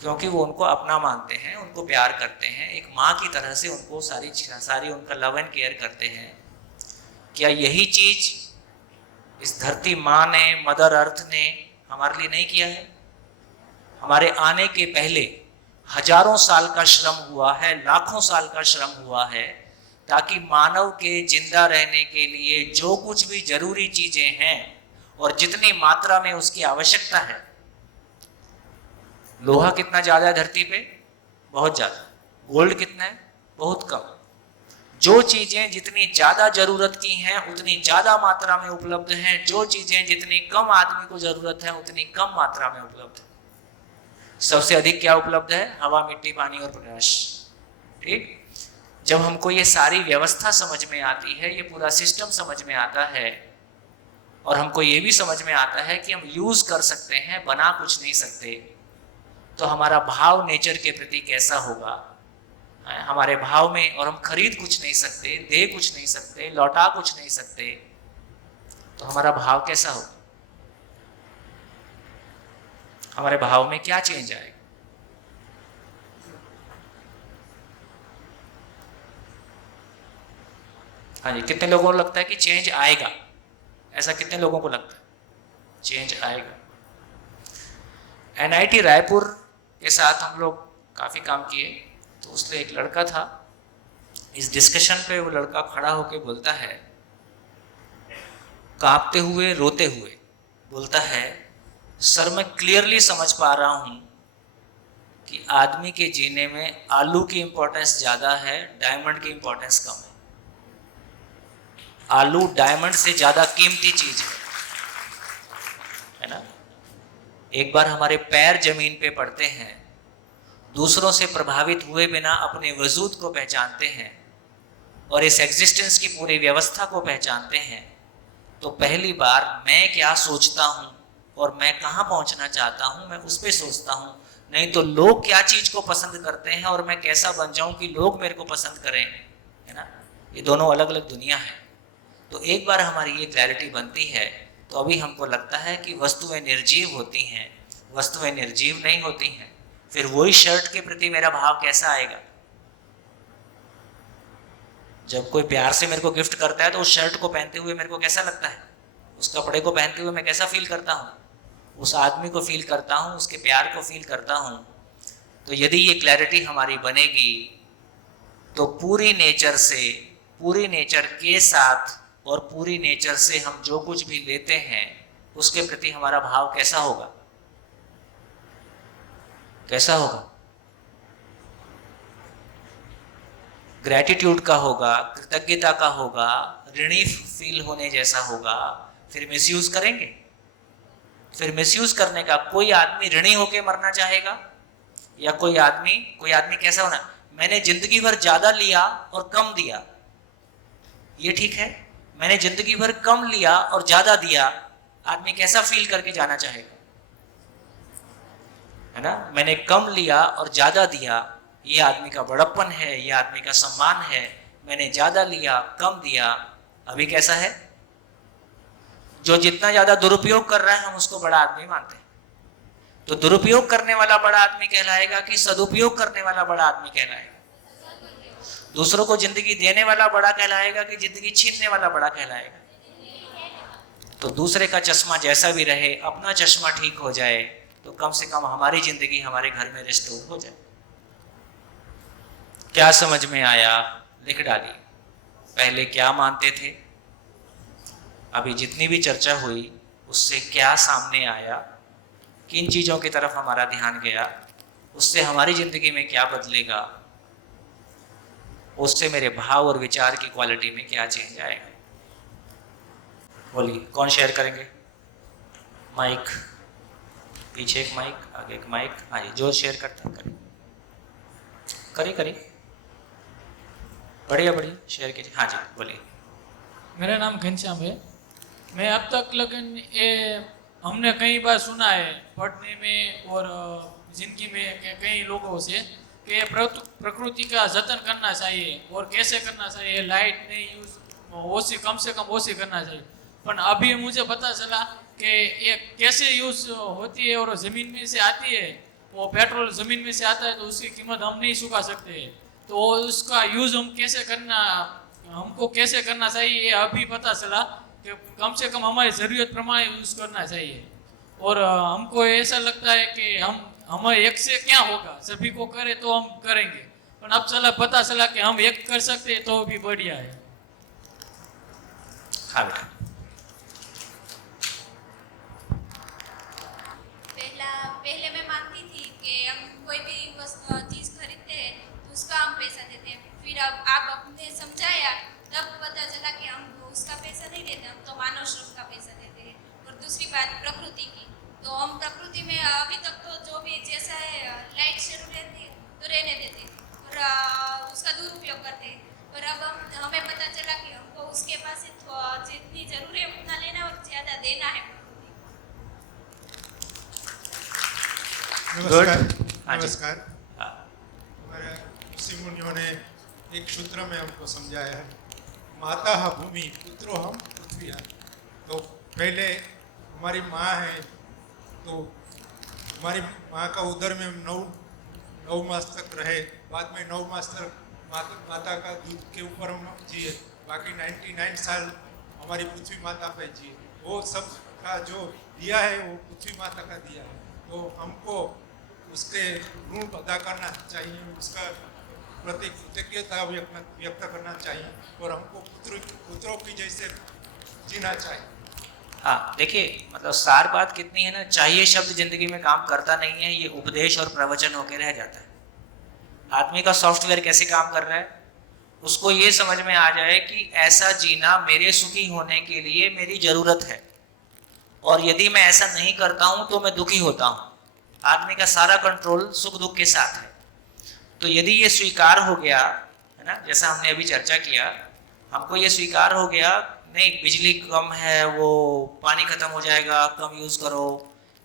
क्योंकि वो उनको अपना मानते हैं, उनको प्यार करते हैं, एक माँ की तरह से उनको सारी उनका लव एंड केयर करते हैं। क्या यही चीज इस धरती माँ ने, मदर अर्थ ने हमारे लिए नहीं किया है? हमारे आने के पहले हजारों साल का श्रम हुआ है, लाखों साल का श्रम हुआ है, ताकि मानव के जिंदा रहने के लिए जो कुछ भी जरूरी चीजें हैं और जितनी मात्रा में उसकी आवश्यकता है। लोहा कितना ज्यादा है धरती पे? बहुत ज्यादा। गोल्ड कितना है? बहुत कम। जो चीजें जितनी ज्यादा जरूरत की हैं उतनी ज्यादा मात्रा में उपलब्ध हैं, जो चीजें जितनी कम आदमी को जरूरत है उतनी कम मात्रा में उपलब्ध है। सबसे अधिक क्या उपलब्ध है? हवा, मिट्टी, पानी और प्रकाश। ठीक? जब हमको ये सारी व्यवस्था समझ में आती है, ये पूरा सिस्टम समझ में आता है, और हमको ये भी समझ में आता है कि हम यूज कर सकते हैं, बना कुछ नहीं सकते, तो हमारा भाव नेचर के प्रति कैसा होगा? हमारे भाव में, और हम खरीद कुछ नहीं सकते, दे कुछ नहीं सकते, लौटा कुछ नहीं सकते, तो हमारा भाव कैसा होगा? हमारे भाव में क्या चेंज आएगा? हाँ जी, कितने लोगों को लगता है कि चेंज आएगा? ऐसा कितने लोगों को लगता है? चेंज आएगा। NIT रायपुर के साथ हम लोग काफ़ी काम किए। तो उसमें एक लड़का था, इस डिस्कशन पे वो लड़का खड़ा होके बोलता है, कांपते हुए रोते हुए बोलता है, सर मैं क्लियरली समझ पा रहा हूँ कि आदमी के जीने में आलू की इंपॉर्टेंस ज़्यादा है, डायमंड की इंपॉर्टेंस कम है। आलू डायमंड से ज़्यादा कीमती चीज़ है ना। एक बार हमारे पैर जमीन पे पड़ते हैं, दूसरों से प्रभावित हुए बिना अपने वजूद को पहचानते हैं और इस एग्जिस्टेंस की पूरी व्यवस्था को पहचानते हैं, तो पहली बार मैं क्या सोचता हूँ और मैं कहाँ पहुँचना चाहता हूँ, मैं उस पर सोचता हूँ। नहीं तो लोग क्या चीज़ को पसंद करते हैं और मैं कैसा बन जाऊँ कि लोग मेरे को पसंद करें, है ना। ये दोनों अलग अलग दुनिया है। तो एक बार हमारी ये क्लैरिटी बनती है तो अभी हमको लगता है कि वस्तुएं निर्जीव होती हैं, वस्तुएं निर्जीव नहीं होती हैं। फिर वही शर्ट के प्रति मेरा भाव कैसा आएगा? जब कोई प्यार से मेरे को गिफ्ट करता है तो उस शर्ट को पहनते हुए मेरे को कैसा लगता है, उस कपड़े को पहनते हुए मैं कैसा फील करता हूँ, उस आदमी को फील करता हूँ, उसके प्यार को फील करता हूँ। तो यदि ये क्लैरिटी हमारी बनेगी तो पूरी नेचर से, पूरी नेचर के साथ और पूरी नेचर से हम जो कुछ भी लेते हैं उसके प्रति हमारा भाव कैसा होगा? कैसा होगा? ग्रैटिट्यूड का होगा, कृतज्ञता का होगा, ऋणी फील होने जैसा होगा। फिर मिसयूज करेंगे? फिर मिसयूज करने का, कोई आदमी ऋणी होके मरना चाहेगा? या कोई आदमी कैसा होना, मैंने जिंदगी भर ज्यादा लिया और कम दिया, ये ठीक है? मैंने जिंदगी भर कम लिया और ज्यादा दिया, आदमी कैसा फील करके जाना चाहेगा, है ना। मैंने कम लिया और ज्यादा दिया, ये आदमी का बड़प्पन है, ये आदमी का सम्मान है। मैंने ज्यादा लिया, कम दिया, अभी कैसा है? जो जितना ज्यादा दुरुपयोग कर रहा है हम उसको बड़ा आदमी मानते हैं। तो दुरुपयोग करने वाला बड़ा आदमी कहलाएगा कि सदुपयोग करने वाला बड़ा आदमी कहलाएगा? दूसरों को जिंदगी देने वाला बड़ा कहलाएगा कि जिंदगी छीनने वाला बड़ा कहलाएगा? तो दूसरे का चश्मा जैसा भी रहे, अपना चश्मा ठीक हो जाए तो कम से कम हमारी जिंदगी हमारे घर में रिस्टोर हो जाए। क्या समझ में आया? लिख डालिए। पहले क्या मानते थे, अभी जितनी भी चर्चा हुई उससे क्या सामने आया, किन चीजों की तरफ हमारा ध्यान गया, उससे हमारी जिंदगी में क्या बदलेगा, उससे मेरे भाव और विचार की क्वालिटी में क्या चेंज आएगा? बोलिए, कौन शेयर करेंगे? माइक, पीछे एक माइक, आगे एक माइक। हाँ जी, जो शेयर करता है करिए करिए, बढ़िया बढ़िया शेयर कीजिए। हाँ जी बोलिए। मेरा नाम घनश्याम है। मैं अब तक लगन ये हमने कई बार सुना है पढ़ने में और जिंदगी में कई लोगों से कि प्रकृति का जतन करना चाहिए और कैसे करना चाहिए, लाइट नहीं यूज ओसी, कम से कम ओसी करना चाहिए। पर अभी मुझे पता चला कि ये कैसे यूज होती है और ज़मीन में से आती है, वो पेट्रोल ज़मीन में से आता है तो उसकी कीमत हम नहीं चुका सकते। तो उसका यूज़ हम कैसे करना, हमको कैसे करना चाहिए ये अभी पता चला कि कम से कम हमारी ज़रूरत प्रमाण यूज़ करना चाहिए। और हमको ऐसा लगता है कि हमें एक से क्या होगा, सभी को करे तो हम करेंगे, पर अब पता चला कि हम एक कर सकते हैं तो भी बढ़िया है। हाँ बेटा। पहले मैं मानती थी कि हम कोई भी चीज़ खरीदते हैं तो उसका हम पैसा देते हैं। फिर अब आप अपने समझाया तब पता चला कि हम उसका पैसा नहीं देते, हम तो मानव श्रम का पैसा देते हैं। और दूसरी बात प्रकृति की, तो हम प्रकृति में अभी तक तो जो भी जैसा है लाइट शुरू रहती है तो रहने देते और उसका दुरुपयोग करते हैं। पर अब हमें पता चला कि हमको उसके पास से जितनी जरूरी है उतना लेना और ज़्यादा देना है। नमस्कार। हमारे ऋषि मुनियों ने एक सूत्र में हमको समझाया है, माता भूमि पुत्रो हम पृथ्वी। तो पहले हमारी माँ है तो हमारी माँ का उदर में 9 मास तक रहे, बाद में 9 मास तक माता का दूध के ऊपर हम जिए, बाकी 99 साल हमारी पृथ्वी माता पे जिए। वो सब का जो दिया है वो पृथ्वी माता का दिया है। तो हमको उसके ऋण अदा करना चाहिए, उसका प्रति कृतज्ञता व्यक्त करना चाहिए और हमको पुत्रों की जैसे जीना चाहिए। हाँ देखिए, मतलब सार बात कितनी है ना, चाहिए शब्द जिंदगी में काम करता नहीं है, ये उपदेश और प्रवचन होकर रह जाता है। आदमी का सॉफ्टवेयर कैसे काम कर रहा है, उसको ये समझ में आ जाए कि ऐसा जीना मेरे सुखी होने के लिए मेरी जरूरत है, और यदि मैं ऐसा नहीं करता हूं तो मैं दुखी होता हूं। आदमी का सारा कंट्रोल सुख दुख के साथ है। तो यदि ये स्वीकार हो गया है ना, जैसा हमने अभी चर्चा किया, हमको ये स्वीकार हो गया नहीं बिजली कम है, वो पानी खत्म हो जाएगा, कम यूज करो।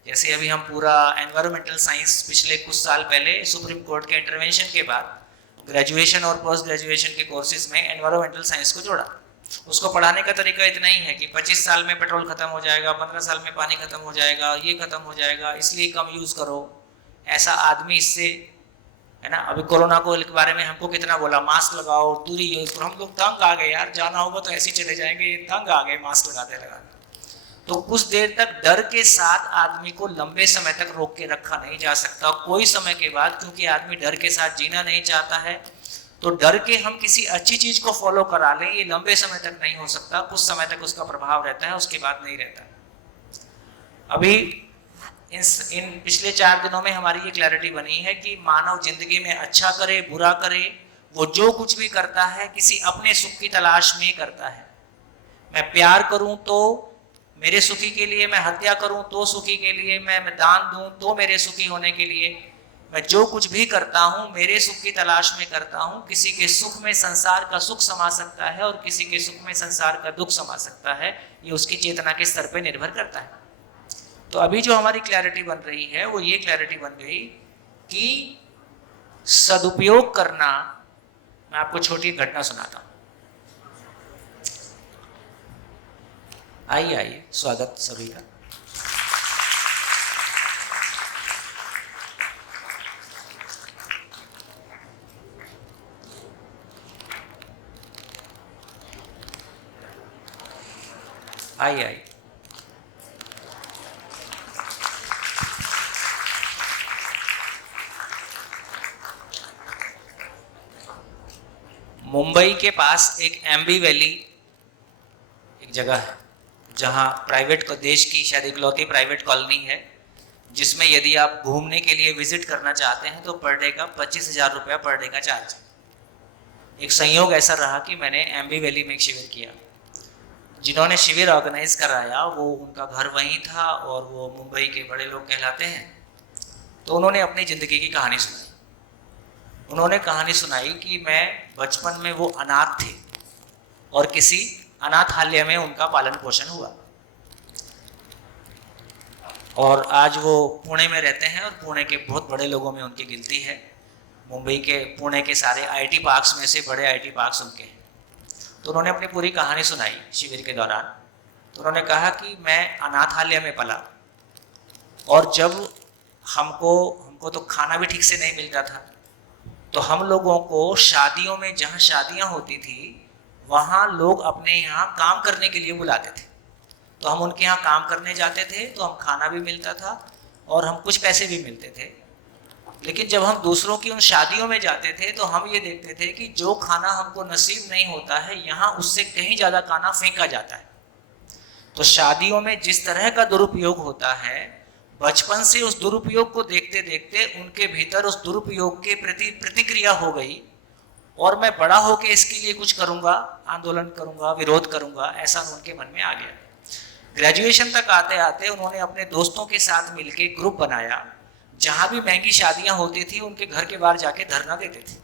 जैसे अभी हम पूरा एनवायरमेंटल साइंस पिछले कुछ साल पहले सुप्रीम कोर्ट के इंटरवेंशन के बाद ग्रेजुएशन और पोस्ट ग्रेजुएशन के कोर्सेज में एनवायरमेंटल साइंस को जोड़ा। उसको पढ़ाने का तरीका इतना ही है कि 25 साल में पेट्रोल खत्म हो जाएगा, 15 साल में पानी खत्म हो जाएगा, ये खत्म हो जाएगा, इसलिए कम यूज करो। ऐसा आदमी इससे है ना, अभी कोरोना को के बारे में हमको कितना बोला, मास्क लगाओ, दूरी यूज करो। हम लोग तंग आ गए यार, जाना होगा तो ऐसे चले जाएंगे, तंग आ गए मास्क लगाते लगाते। तो कुछ देर तक डर के साथ आदमी को लंबे समय तक रोक के रखा नहीं जा सकता। कोई समय के बाद क्योंकि आदमी डर के साथ जीना नहीं चाहता है, तो डर के हम किसी अच्छी चीज को फॉलो करा लें, ये लंबे समय तक नहीं हो सकता। कुछ समय तक उसका प्रभाव रहता है, उसके बाद नहीं रहता। अभी इन पिछले 4 दिनों में हमारी ये क्लैरिटी बनी है कि मानव जिंदगी में अच्छा करे बुरा करे, वो जो कुछ भी करता है किसी अपने सुख की तलाश में करता है। मैं प्यार करूं तो मेरे सुखी के लिए, मैं हत्या करूं तो सुखी के लिए, मैं दान दूं तो मेरे सुखी होने के लिए। मैं जो कुछ भी करता हूं मेरे सुख की तलाश में करता हूं। किसी के सुख में संसार का सुख समा सकता है और किसी के सुख में संसार का दुख समा सकता है, ये उसकी चेतना के स्तर पर निर्भर करता है। तो अभी जो हमारी क्लैरिटी बन रही है वो ये क्लैरिटी बन गई कि सदुपयोग करना। मैं आपको छोटी घटना सुनाता हूं। आइए आइए, स्वागत सभी का। आइए आइए। मुंबई के पास एक एम्बी वैली एक जगह है जहां प्राइवेट को देश की शायद इकलौती प्राइवेट कॉलोनी है, जिसमें यदि आप घूमने के लिए विजिट करना चाहते हैं तो पर डे का 25,000 रुपया पर डे का चार्ज। एक संयोग ऐसा रहा कि मैंने एम्बी वैली में एक शिविर किया। जिन्होंने शिविर ऑर्गेनाइज कराया वो उनका घर वहीं था और वो मुंबई के बड़े लोग कहलाते हैं। तो उन्होंने अपनी ज़िंदगी की कहानी सुनाई। उन्होंने कहानी सुनाई कि मैं बचपन में वो अनाथ थे और किसी अनाथालय में उनका पालन पोषण हुआ, और आज वो पुणे में रहते हैं और पुणे के बहुत बड़े लोगों में उनकी गिनती है। मुंबई के पुणे के सारे आईटी पार्क्स में से बड़े आईटी पार्क्स उनके हैं। तो उन्होंने अपनी पूरी कहानी सुनाई शिविर के दौरान। तो उन्होंने कहा कि मैं अनाथालय में पला और जब हमको तो खाना भी ठीक से नहीं मिलता था, तो हम लोगों को शादियों में, जहाँ शादियाँ होती थी वहाँ लोग अपने यहाँ काम करने के लिए बुलाते थे। तो हम उनके यहाँ काम करने जाते थे, तो हम खाना भी मिलता था और हम कुछ पैसे भी मिलते थे। लेकिन जब हम दूसरों की उन शादियों में जाते थे तो हम ये देखते थे कि जो खाना हमको नसीब नहीं होता है यहाँ उससे कहीं ज़्यादा खाना फेंका जाता है। तो शादियों में जिस तरह का दुरुपयोग होता है, बचपन से उस दुरुपयोग को देखते देखते उनके भीतर उस दुरुपयोग के प्रति प्रतिक्रिया हो गई, और मैं बड़ा होकर इसके लिए कुछ करूंगा, आंदोलन करूंगा, विरोध करूंगा, ऐसा उनके मन में आ गया। ग्रेजुएशन तक आते आते उन्होंने अपने दोस्तों के साथ मिलके ग्रुप बनाया। जहां भी महंगी शादियां होती थी उनके घर के बाहर जाके धरना देते थे,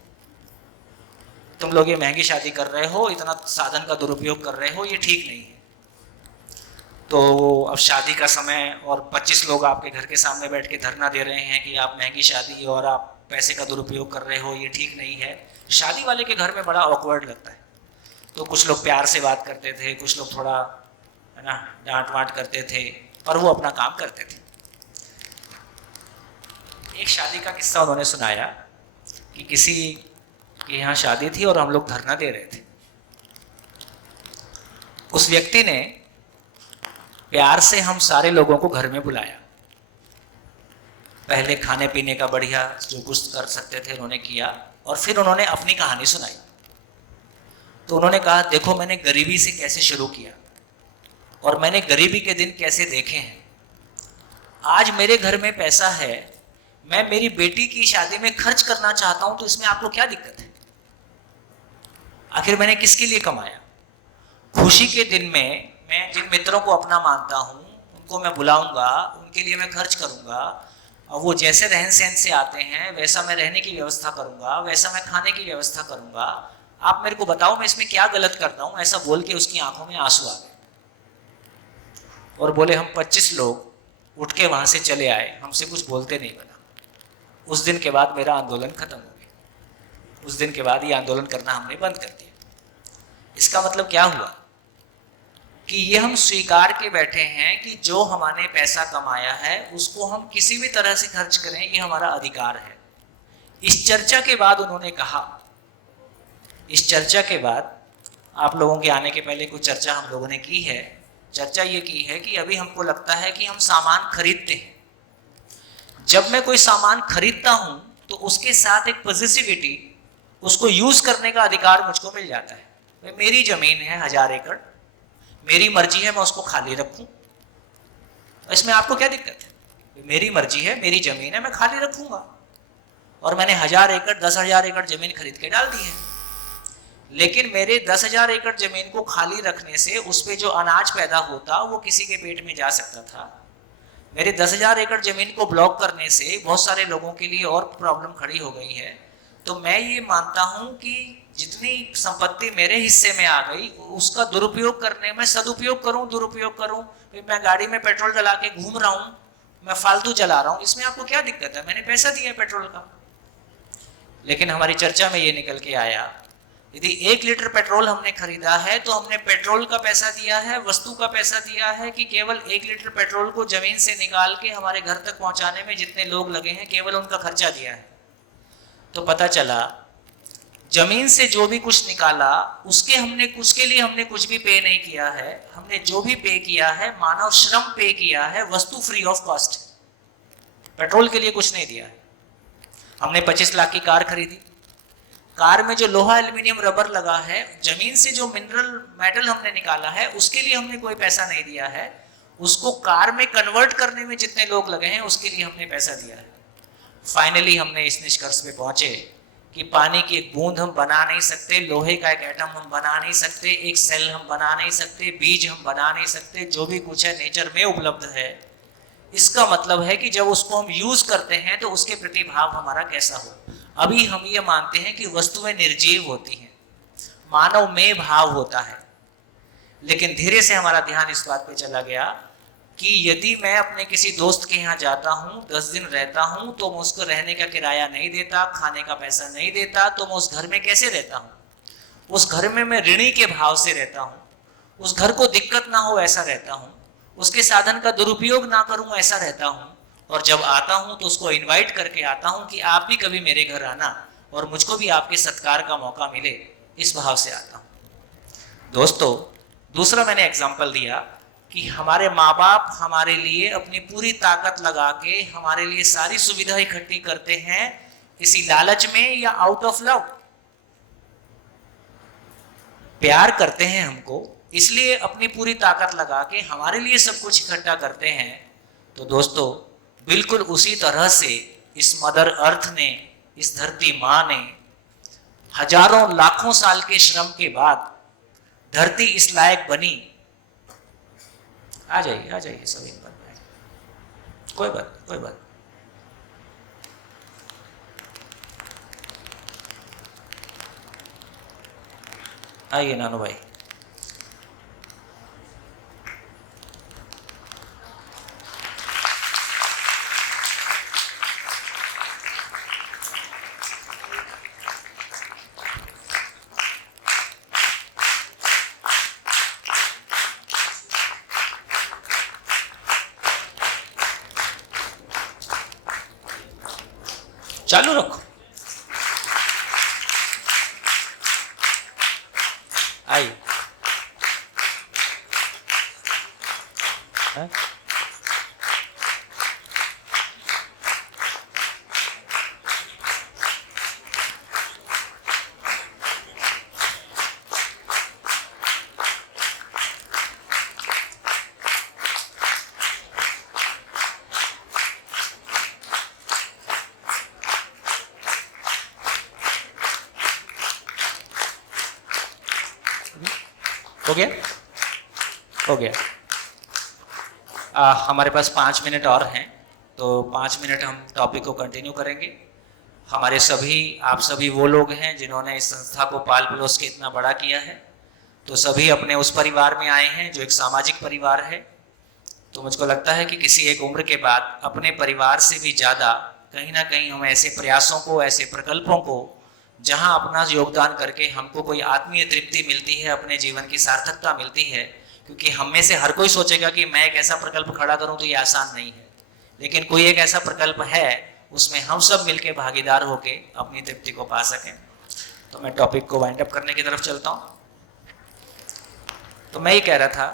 तुम लोग ये महंगी शादी कर रहे हो, इतना साधन का दुरुपयोग कर रहे हो, ये ठीक नहीं है। तो अब शादी का समय और 25 लोग आपके घर के सामने बैठ के धरना दे रहे हैं कि आप महंगी शादी और आप पैसे का दुरुपयोग कर रहे हो, ये ठीक नहीं है। शादी वाले के घर में बड़ा ऑकवर्ड लगता है। तो कुछ लोग प्यार से बात करते थे, कुछ लोग थोड़ा है ना डांट वाट करते थे, और वो अपना काम करते थे। एक शादी का किस्सा उन्होंने सुनाया कि किसी के यहाँ शादी थी और हम लोग धरना दे रहे थे। उस व्यक्ति ने प्यार से हम सारे लोगों को घर में बुलाया पहले खाने पीने का बढ़िया जो कुछ कर सकते थे उन्होंने किया, और फिर उन्होंने अपनी कहानी सुनाई। तो उन्होंने कहा देखो मैंने गरीबी से कैसे शुरू किया और मैंने गरीबी के दिन कैसे देखे हैं। आज मेरे घर में पैसा है, मैं मेरी बेटी की शादी में खर्च करना चाहता हूं, तो इसमें आपको क्या दिक्कत है? आखिर मैंने किसके लिए कमाया? खुशी के दिन में मैं जिन मित्रों को अपना मानता हूं उनको मैं बुलाऊंगा, उनके लिए मैं खर्च करूंगा, और वो जैसे रहन सहन से आते हैं वैसा मैं रहने की व्यवस्था करूंगा, वैसा मैं खाने की व्यवस्था करूंगा। आप मेरे को बताओ मैं इसमें क्या गलत करता हूं? ऐसा बोल के उसकी आंखों में आंसू आ गए और बोले हम 25 लोग उठ के वहां से चले आए, हमसे कुछ बोलते नहीं बना। उस दिन के बाद मेरा आंदोलन खत्म हो गया। उस दिन के बाद ये आंदोलन करना हमने बंद कर दिया। इसका मतलब क्या हुआ कि ये हम स्वीकार के बैठे हैं कि जो हमने पैसा कमाया है उसको हम किसी भी तरह से खर्च करें, ये हमारा अधिकार है। इस चर्चा के बाद उन्होंने कहा, इस चर्चा के बाद आप लोगों के आने के पहले कुछ चर्चा हम लोगों ने की है। चर्चा ये की है कि अभी हमको लगता है कि हम सामान खरीदते हैं। जब मैं कोई सामान खरीदता हूं तो उसके साथ एक पॉजिटिविटी, उसको यूज करने का अधिकार मुझको मिल जाता है। मेरी जमीन है 1000 एकड़, मेरी मर्जी है मैं उसको खाली रखूं, इसमें आपको क्या दिक्कत है? मेरी मर्जी है, मेरी जमीन है, मैं खाली रखूंगा। और मैंने 1000 एकड़ 10,000 एकड़ जमीन खरीद के डाल दी है, लेकिन मेरे 10,000 एकड़ जमीन को खाली रखने से उस पे जो अनाज पैदा होता वो किसी के पेट में जा सकता था। मेरे 10,000 एकड़ जमीन को ब्लॉक करने से बहुत सारे लोगों के लिए और प्रॉब्लम खड़ी हो गई है। तो मैं ये मानता हूं कि जितनी संपत्ति मेरे हिस्से में आ गई उसका दुरुपयोग करने में, सदुपयोग करूं, दुरुपयोग करूं। मैं गाड़ी में पेट्रोल डला के घूम रहा हूं, मैं फालतू जला रहा हूं, इसमें आपको क्या दिक्कत है? मैंने पैसा दिया पेट्रोल का। लेकिन हमारी चर्चा में ये निकल के आया, यदि 1 लीटर पेट्रोल हमने खरीदा है तो हमने पेट्रोल का पैसा दिया है, वस्तु का पैसा दिया है, कि केवल 1 लीटर पेट्रोल को जमीन से निकाल के हमारे घर तक पहुंचाने में जितने लोग लगे हैं केवल उनका खर्चा दिया है। तो पता चला जमीन से जो भी कुछ निकाला उसके लिए हमने कुछ भी पे नहीं किया है। हमने जो भी पे किया है मानव श्रम पे किया है, वस्तु फ्री ऑफ कॉस्ट। पेट्रोल के लिए कुछ नहीं दिया है। हमने 25 लाख की कार खरीदी, कार में जो लोहा एल्यूमिनियम रबर लगा है, जमीन से जो मिनरल मेटल हमने निकाला है उसके लिए हमने कोई पैसा नहीं दिया है। उसको कार में कन्वर्ट करने में जितने लोग लगे हैं उसके लिए हमने पैसा दिया है। फाइनली हमने इस निष्कर्ष पे पहुंचे कि पानी की एक बूंद हम बना नहीं सकते, लोहे का एक एटम हम बना नहीं सकते, एक सेल हम बना नहीं सकते, बीज हम बना नहीं सकते। जो भी कुछ है नेचर में उपलब्ध है। इसका मतलब है कि जब उसको हम यूज करते हैं तो उसके प्रति भाव हमारा कैसा हो। अभी हम ये मानते हैं कि वस्तुएं निर्जीव होती हैं, मानव में भाव होता है, लेकिन धीरे से हमारा ध्यान इस बात पे चला गया कि यदि मैं अपने किसी दोस्त के यहाँ जाता हूँ, 10 दिन रहता हूँ, तो मैं उसको रहने का किराया नहीं देता, खाने का पैसा नहीं देता, तो मैं उस घर में कैसे रहता हूँ? उस घर में मैं ऋणी के भाव से रहता हूँ, उस घर को दिक्कत ना हो ऐसा रहता हूँ, उसके साधन का दुरुपयोग ना करूँ ऐसा रहता हूँ। और जब आता हूँ तो उसको इन्वाइट करके आता हूँ कि आप भी कभी मेरे घर आना और मुझको भी आपके सत्कार का मौका मिले, इस भाव से आता हूँ। दोस्तों, दूसरा मैंने एग्जाम्पल दिया कि हमारे माँ बाप हमारे लिए अपनी पूरी ताकत लगा के हमारे लिए सारी सुविधा इकट्ठी करते हैं, किसी लालच में या आउट ऑफ लव। प्यार करते हैं हमको, इसलिए अपनी पूरी ताकत लगा के हमारे लिए सब कुछ इकट्ठा करते हैं। तो दोस्तों, बिल्कुल उसी तरह से इस मदर अर्थ ने, इस धरती माँ ने हजारों लाखों साल के श्रम के बाद धरती इस लायक बनी। आ जाइए सभी पर, कोई बात। आइए नानू भाई। चालू रखो। आइए। हो गया? हो गया। हमारे पास 5 मिनट और हैं, तो 5 मिनट हम टॉपिक को कंटिन्यू करेंगे। हमारे सभी, आप सभी वो लोग हैं जिन्होंने इस संस्था को पाल पलोस के इतना बड़ा किया है, तो सभी अपने उस परिवार में आए हैं जो एक सामाजिक परिवार है। तो मुझको लगता है कि किसी एक उम्र के बाद अपने परिवार से भी ज़्यादा कहीं ना कहीं हम ऐसे प्रयासों को, ऐसे प्रकल्पों को, जहां अपना योगदान करके हमको कोई आत्मीय तृप्ति मिलती है, अपने जीवन की सार्थकता मिलती है। क्योंकि हम में से हर कोई सोचेगा कि मैं एक ऐसा प्रकल्प खड़ा करूं तो ये आसान नहीं है, लेकिन कोई एक ऐसा प्रकल्प है उसमें हम सब मिलके भागीदार होके अपनी तृप्ति को पा सकें। तो मैं टॉपिक को वाइंड अप करने की तरफ चलता हूं। तो मैं ये कह रहा था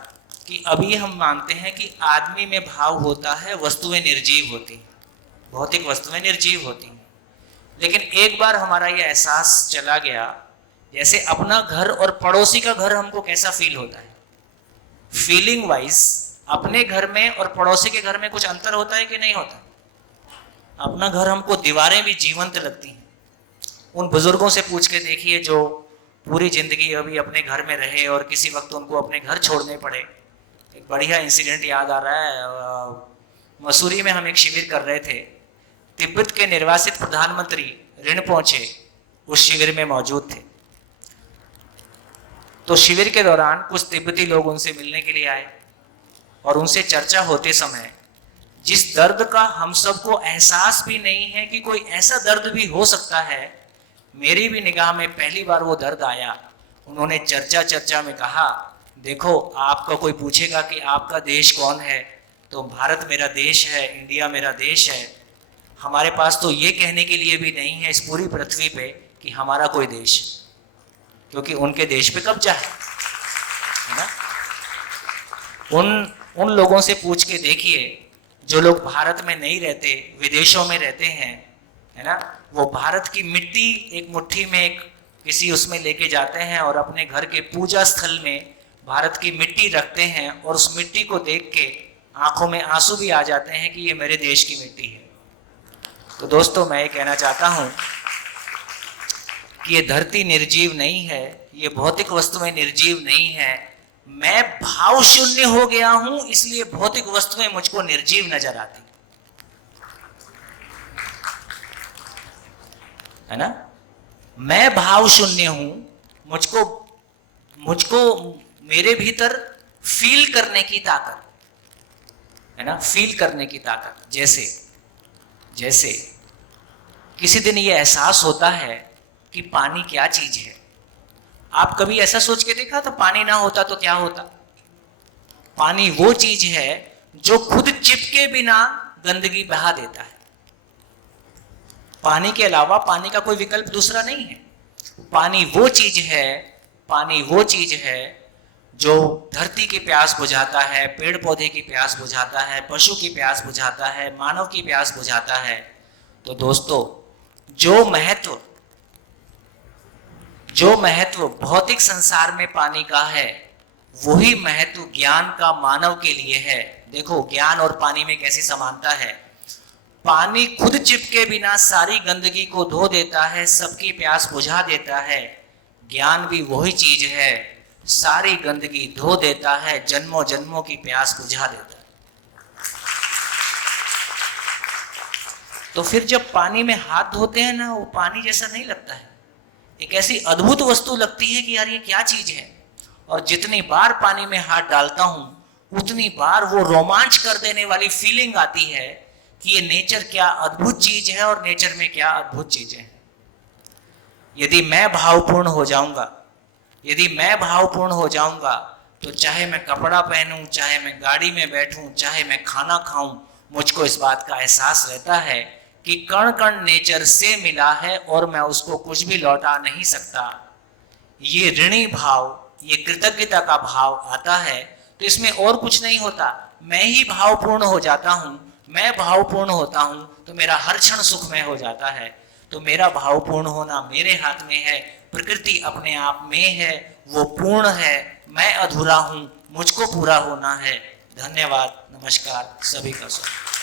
कि अभी हम मानते हैं कि आदमी में भाव होता है, वस्तुएं निर्जीव होती हैं, भौतिक वस्तुएं निर्जीव होती हैं। लेकिन एक बार हमारा ये एहसास चला गया, जैसे अपना घर और पड़ोसी का घर हमको कैसा फील होता है, फीलिंग वाइज अपने घर में और पड़ोसी के घर में कुछ अंतर होता है कि नहीं होता? अपना घर हमको दीवारें भी जीवंत लगती हैं। उन बुजुर्गों से पूछ के देखिए जो पूरी जिंदगी अभी अपने घर में रहे और किसी वक्त उनको अपने घर छोड़ने पड़े। एक बढ़िया इंसिडेंट याद आ रहा है, मसूरी में हम एक शिविर कर रहे थे, तिब्बत के निर्वासित प्रधानमंत्री रिनपोचे उस शिविर में मौजूद थे। तो शिविर के दौरान कुछ तिब्बती लोग उनसे मिलने के लिए आए और उनसे चर्चा होते समय जिस दर्द का हम सबको एहसास भी नहीं है कि कोई ऐसा दर्द भी हो सकता है, मेरी भी निगाह में पहली बार वो दर्द आया। उन्होंने चर्चा में कहा, देखो आपका कोई पूछेगा कि आपका देश कौन है, तो भारत मेरा देश है, इंडिया मेरा देश है। हमारे पास तो ये कहने के लिए भी नहीं है इस पूरी पृथ्वी पे कि हमारा कोई देश, क्योंकि उनके देश पे कब्जा है ना। उन लोगों से पूछ के देखिए जो लोग भारत में नहीं रहते, विदेशों में रहते हैं, है ना, वो भारत की मिट्टी एक मुट्ठी में एक किसी उसमें लेके जाते हैं और अपने घर के पूजा स्थल में भारत की मिट्टी रखते हैं और उस मिट्टी को देख के आंखों में आंसू भी आ जाते हैं कि ये मेरे देश की मिट्टी है। तो दोस्तों मैं ये कहना चाहता हूं कि ये धरती निर्जीव नहीं है, ये भौतिक वस्तुएं निर्जीव नहीं है। मैं भाव शून्य हो गया हूं, इसलिए भौतिक वस्तुएं मुझको निर्जीव नजर आती है ना। मैं भाव शून्य हूं, मुझको मेरे भीतर फील करने की ताकत है ना, फील करने की ताकत। जैसे किसी दिन ये एहसास होता है कि पानी क्या चीज है। आप कभी ऐसा सोच के देखा तो पानी ना होता तो क्या होता? पानी वो चीज है जो खुद चिपके बिना गंदगी बहा देता है। पानी के अलावा पानी का कोई विकल्प दूसरा नहीं है। पानी वो चीज है जो धरती की प्यास बुझाता है, पेड़ पौधे की प्यास बुझाता है, पशु की प्यास बुझाता है, मानव की प्यास बुझाता है। तो दोस्तों जो महत्व भौतिक संसार में पानी का है, वही महत्व ज्ञान का मानव के लिए है। देखो ज्ञान और पानी में कैसी समानता है। पानी खुद चिपके बिना सारी गंदगी को धो देता है, सबकी प्यास बुझा देता है। ज्ञान भी वही चीज है, सारी गंदगी धो देता है, जन्मों जन्मों की प्यास बुझा देता है। तो फिर जब पानी में हाथ धोते हैं ना, वो पानी जैसा नहीं लगता है, एक ऐसी अद्भुत वस्तु लगती है कि यार ये क्या चीज है। और जितनी बार पानी में हाथ डालता हूं उतनी बार वो रोमांच कर देने वाली फीलिंग आती है कि ये नेचर क्या अद्भुत चीज है और नेचर में क्या अद्भुत चीजें हैं। यदि मैं भावपूर्ण हो जाऊंगा तो चाहे मैं कपड़ा पहनूं, चाहे मैं गाड़ी में बैठूं, चाहे मैं खाना खाऊं, मुझको इस बात का एहसास रहता है कि कण कण नेचर से मिला है और मैं उसको कुछ भी लौटा नहीं सकता। ये ऋणी भाव, ये कृतज्ञता का भाव आता है तो इसमें और कुछ नहीं होता, मैं ही भावपूर्ण हो जाता हूं। मैं भावपूर्ण होता हूं तो मेरा हर क्षण सुखमय हो जाता है। तो मेरा भावपूर्ण होना मेरे हाथ में है। प्रकृति अपने आप में है, वो पूर्ण है, मैं अधूरा हूं, मुझको पूरा होना है। धन्यवाद, नमस्कार, सभी का स्वागत।